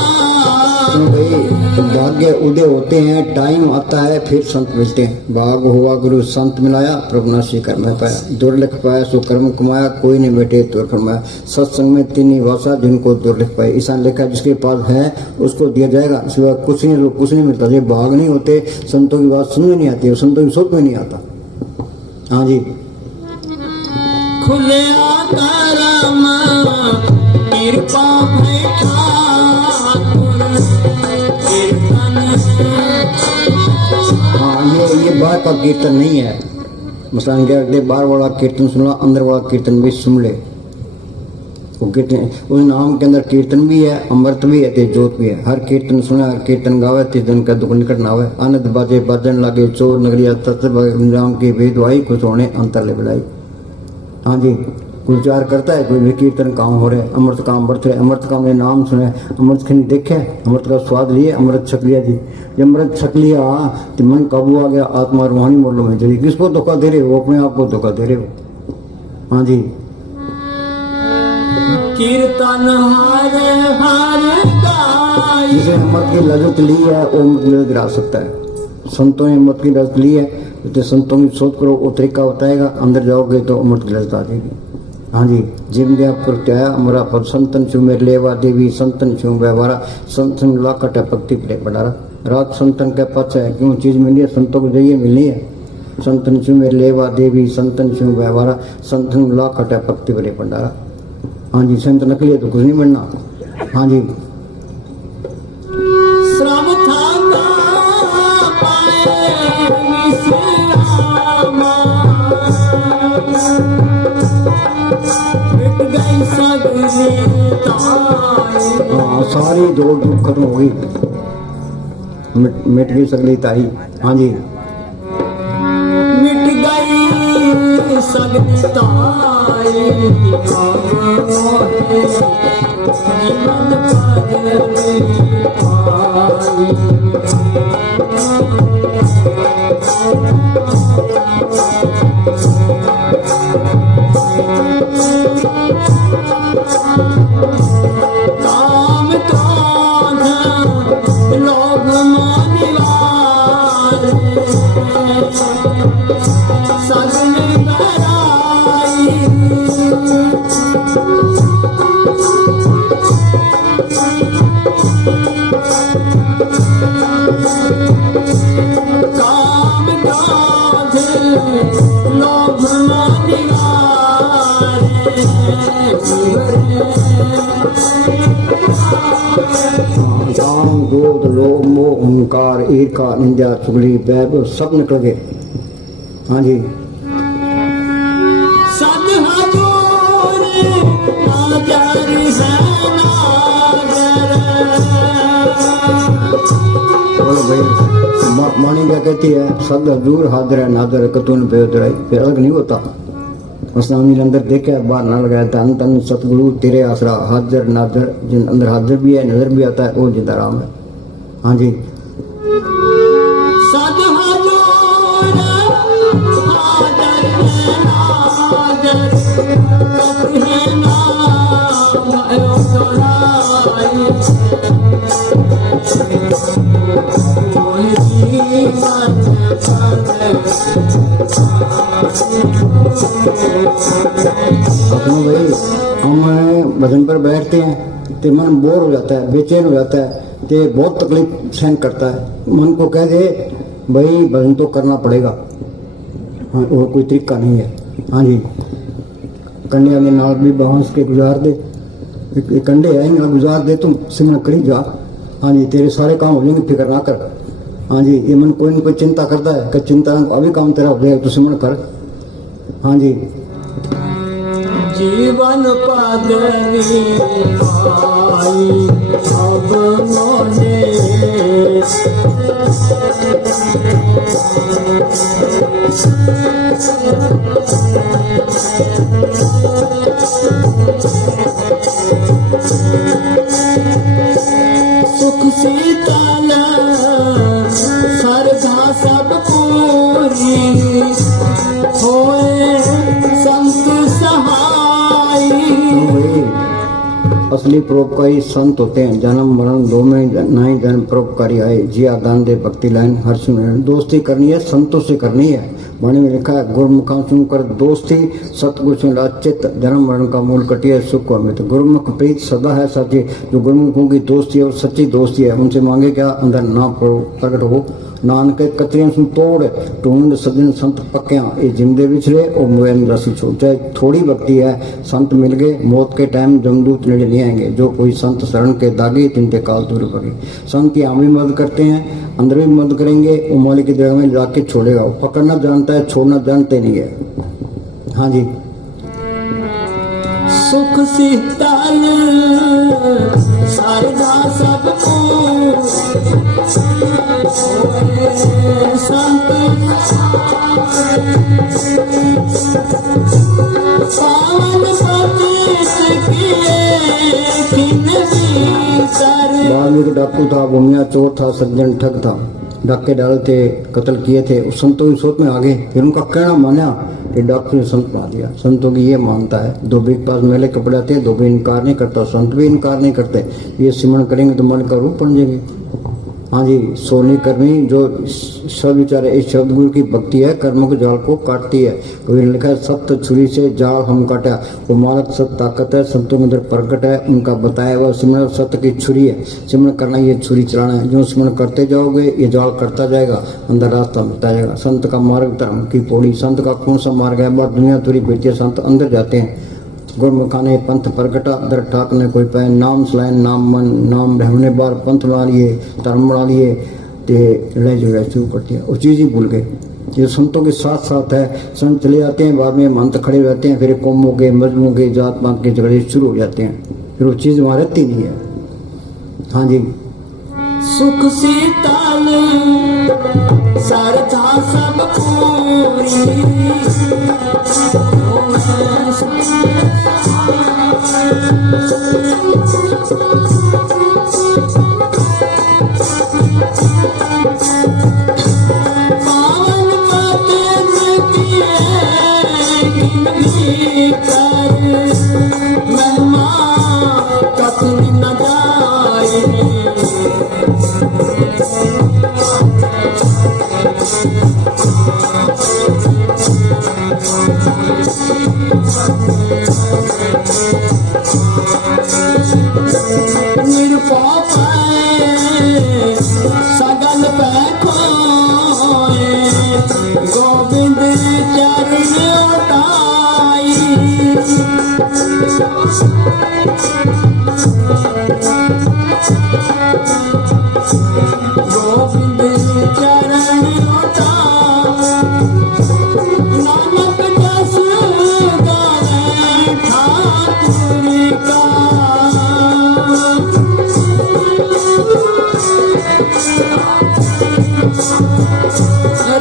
भाग्य उदय होते हैं, टाइम आता है, फिर संत मिलते हैं। भाग हुआ गुरु संत मिलाया, प्रभुनाशी कर मैं पाया। दुर्लभ पाया सो कर्म कमाया, कोई नहीं बैठे तो फरमाया। सत्संग में 3 भाषा जिनको दुर्लभ पाए। ईशान लिखा जिसके पास है उसको दिया जाएगा, सिवा कुछ नहीं मिलता। ये भाग नहीं होते, संतों की बात सुनने नहीं आती, संतों की सोच में नहीं आता। हाँ जी, खुले तारम कृपा बैठा। हाँ, ये बाहर का कीर्तन नहीं है। मसलन क्या बाहर वाला कीर्तन सुनना, अंदर वाला कीर्तन भी सुन ले। वो कीर्तन उस नाम के अंदर कीर्तन भी है, अमृत भी है, ते जोत भी है। हर कीर्तन सुने, हर कीर्तन गावे, ते जन का दुख निकट ना आवे। आनंद बाजे बाजन लागे, चोर नगरिया तत्व राम की भेद आई, कुछ होने अंतर ले बिलाई। हाँ जी, कोई विचार करता है, कोई भी कीर्तन काम हो रहे, अमृत काम बढ़ते रहे। अमृत काम ने नाम सुने, अमृत खनी देखे, अमृत का स्वाद लिए, अमृत छक लिया जी। जब अमृत छक लिया तो मन काबू आ गया, आत्मा रूहानी मोडलों में चली। किसको धोखा दे रहे हो? अपने आप को धोखा दे रहे हो। हाँ जी, कीर्तन हारे हारे गाय। जिसे अमृत की लज्जत ली है वो अमृत लज्जत गिरा सकता है। संतों ने अमृत की लज्जत ली है, तो संतों की सोच करो, वो तरीका बताएगा। अंदर जाओगे तो अमृत की लज्जत आ जाएगी। हाँ जी, जिम दिया प्रत्याया अमरा पर संतन छू मेरे लेवा देवी, संतन छू व्यवहारा, संतन लाकट भक्ति प्रे बढ़ारा। रात संतन के पास है, क्यों चीज मिली है, संतों को जरिए मिलनी है। संतन छू मेरे लेवा देवी, संतन छू व्यवहारा, संतन लाकट भक्ति प्रे बढ़ारा। हाँ जी, संत नकली है तो कुछ नहीं बनना। हाँ जी, श्रम था पाए विश्रामा। मिट गई सगली ताई। हाँ, सारी दौड़ धूप खत्म हो गई, मिट गई सगली ताई। हाँ जी, मिट गई सगली ताई। जीवन काम क्रोध लोभ मानिवार सगल बराई। काम क्रोध लोभ मानिवार काम क्रोध लोभ मोह अहंकार ईर्ष्या निंदा चुगली वैभव सब निकल गए। हाँ जी, सद हजूर नाजर है नाजर। बोलो भाई, वाणी क्या कहती है, सद हजूर हाजिर है नाजर कतून पे उतराई, फिर अलग नहीं होता। उसने अंदर देखा, बाहर ना लगाया था। तन सतगुरु तेरे आसरा, हाजिर नाजर, जिन अंदर हाजिर भी है नजर भी आता है, वो जिंदा राम है। हाँ जी, सद हजूर हाजिर है नाज़र, कतई नाम उतराई, कोई जीवन अपना भाई हम भजन पर बैठते हैं तो मन बोर हो जाता है, बेचैन हो जाता है, तो बहुत तकलीफ सहन करता है। मन को कह दे भाई भजन तो करना पड़ेगा, हाँ, और कोई तरीका नहीं है। हाँ जी, कंडिया के नाल भी बांस के गुजार दे, कंडे है ना गुजार दे, तुम सिमरन करी जा। हाँ जी, तेरे सारे काम हो जाएंगे, फिक्र ना कर। हाँ जी, ये मन कोई न कोई चिंता करता है कि चिंता अभी काम तेरा हो जाएगा, तो सिमरन कर। हाँ जी, जीवन पदवी पाई अब मोहे, सुख शीतल श्रद्धा सब पूरी होए संत सहाय। असली परोपकारी संत होते हैं, जन्म मरण दो में नहीं जन्म परोपकारी आए, जिया दान दे भक्ति लाइन हर सुन। दोस्ती करनी है, संतों से करनी है। वाणी में लिखा है, गुरुमुखा सुनकर दोस्ती, सतगुरु सुन लाचित, जन्म मरण का मूल कटिया सुख अमित। गुरुमुख प्रीत सदा है सच्ची, जो गुरुमुखों की दोस्ती और सच्ची दोस्ती है, उनसे मांगे क्या अंदर ना प्रकट हो। नानक कतरियां सुन तोड़, ढूंढ सज्जन संत पक्या, ये जिंदे बिछड़े और मोहन रसी छोड़। चाहे थोड़ी भक्ति है, संत मिल गए, मौत के टाइम जमदूत नेड़े नहीं आएंगे। जो कोई संत शरण के दागे, तिनके काल दूर पगे। संत यहाँ भी मदद करते हैं, अंदर भी मदद करेंगे, वो मौलिक की जगह में लाके छोड़ेगा। वो पकड़ना जानता है, छोड़ना जानते नहीं है। हाँ जी, सुख शीतल शारदा सबको संत पावन पतित किए किन भीतर। धार्मिक डाकू था, भूमिया चोर था, सज्जन ठग था, डाके डाले थे, कत्ल किए थे। उस संतों की सोच में आ गए, फिर उनका कहना माना, ये डॉक्टर ने संत बना दिया। संतों की ये मानता है, धोबी के पास मेले कपड़े आते हैं, धोबी इनकार नहीं करता, संत भी इनकार नहीं करते। ये सिमरन करेंगे तो मन का रूप बन जाएंगे। हाँ जी, सोनी करनी जो सब विचारे, इस शब्द गुरु की भक्ति है, कर्मों के जाल को काटती है। कबीर ने लिखा है, सत्य छुरी से जाल हम काटा, वो मालक सत्य ताकत है, संतों के अंदर प्रकट है, उनका बताया हुआ सिमरन सत्य की छुरी है। सिमरन करना, ये छुरी चलाना है। जो सिमरन करते जाओगे, ये जाल करता जाएगा, अंदर रास्ता मिलता जाएगा। संत का मार्ग धर्म की पौड़ी, संत का कौन सा मार्ग है, बात दुनिया तुरी बेटी, संत अंदर जाते हैं। गुरमुखाने पंथ प्रगटा, दर ठाक ने कोई पैन, नाम सलाइन नाम मन, नाम रहने बार पंथ बना लिए, धर्म बना लिए, ते लड़ाई झगड़ा शुरू कर दिया, वो चीज ही भूल गए। ये संतों के साथ साथ है, संत चले जाते हैं, बाद में महंत खड़े रहते हैं, फिर कौमों के, मजहबों के, जात पात के झगड़े शुरू हो जाते हैं, फिर वो चीज वहां रहती नहीं है। हाँ जी, सुख शीतल श्रद्धा सब पूरी पावन पतित किए किन भीतर, महिमा कतई न जाए। निरपाप सगल पैखोए, गोविंद चरण उठाई। गोविंद चरण उठाई, नानक जस गावे ठाकुर का।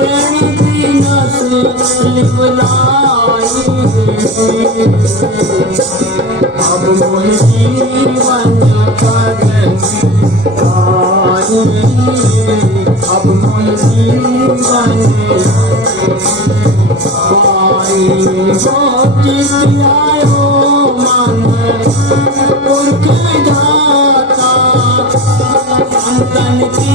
रैणी की नस लिवलाई अब मोर जीवन करें आई अब मोर जीवन आई गोती आयो मन पुरख जाता संतन की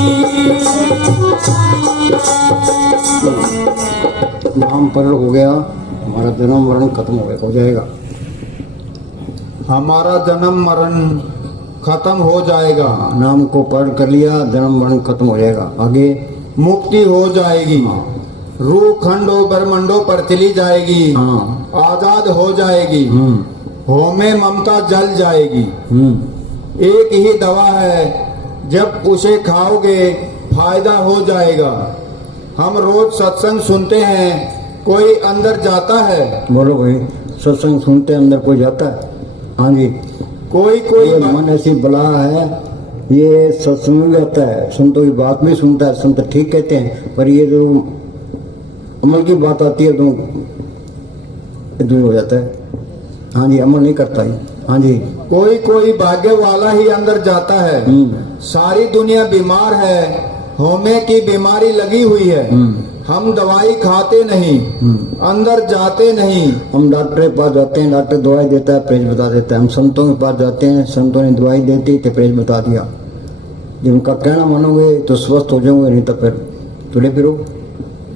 नाम पर हो गया, हमारा जन्म मरण खत्म हो जाएगा। हमारा जन्म मरण खत्म हो जाएगा। नाम को पढ़ कर लिया, जन्म मरण खत्म हो जाएगा। आगे मुक्ति हो जाएगी। रूह खंडों ब्रह्मंडों पर चली जाएगी। हाँ। आजाद हो जाएगी। हो में ममता जल जाएगी। एक ही दवा है, जब उसे खाओगे फायदा हो जाएगा। हम रोज सत्संग सुनते हैं, कोई अंदर जाता है? बोलो भाई, सत्संग सुनते अंदर कोई जाता है? हाँ जी। कोई ये मन ऐसी बला है, ये सत्संग भी आता है, संतों की बात भी सुनता है, संत ठीक कहते हैं, पर ये जो अमल की बात आती है तो दूर हो जाता है। हाँ जी, अमल नहीं करता है। हाँ जी। कोई भाग्य वाला ही अंदर जाता है। सारी दुनिया बीमार है, होमे की बीमारी लगी हुई है। हम दवाई खाते नहीं, अंदर जाते नहीं। हम डॉक्टर के पास जाते हैं, डॉक्टर दवाई देता है, परहेज बता देता है। हम संतों के पास जाते हैं, संतों ने दवाई देती तो परहेज बता दिया। जब उनका कहना मानोगे तो स्वस्थ हो जाओगे, नहीं तो फिर तुले फिरो।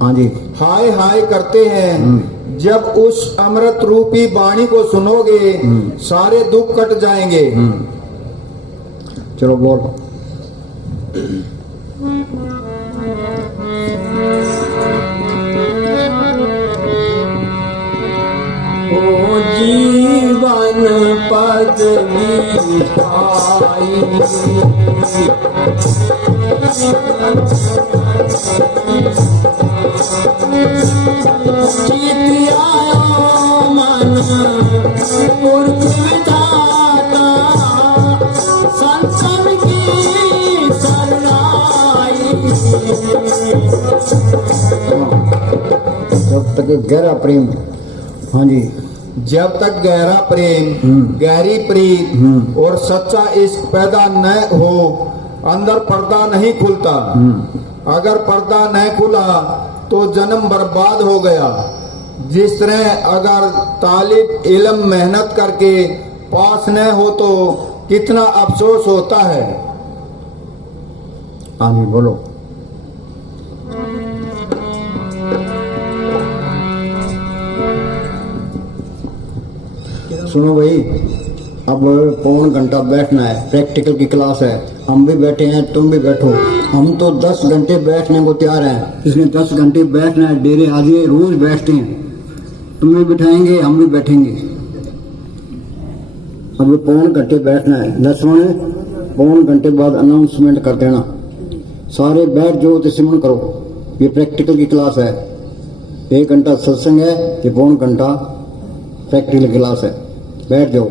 हाँ जी। हाय हाय करते हैं, जब उस अमृत रूपी वाणी को सुनोगे सारे दुख कट जाएंगे। चलो बोल। ओ जीवन पद पाई चित आयो मन पुरख विधाता संतन की शरणाई जब तक गहरा प्रेम। हाँ जी। जब तक गहरा प्रेम, गहरी प्रीत और सच्चा इश्क पैदा न हो, अंदर पर्दा नहीं खुलता। अगर पर्दा न खुला तो जन्म बर्बाद हो गया। जिस तरह अगर तालिब इल्म मेहनत करके पास न हो तो कितना अफसोस होता है। हाँ जी, बोलो। सुनो भाई, अब पौन घंटा बैठना है, प्रैक्टिकल की क्लास है। हम भी बैठे हैं, तुम भी बैठो। हम तो 10 घंटे बैठने को तैयार हैं। इसने 10 घंटे बैठना है, डेरे हाजिर रोज बैठते हैं। तुम भी बैठाएंगे, हम भी बैठेंगे। अब पौन घंटे बैठना है। 10वां पौन घंटे बाद अनाउंसमेंट कर देना, सारे बैठ जाओ तो सिमरन करो। ये प्रैक्टिकल की क्लास है। 1 घंटा सत्संग है, ये पौन घंटा प्रैक्टिकल क्लास है। बैठ जाओ।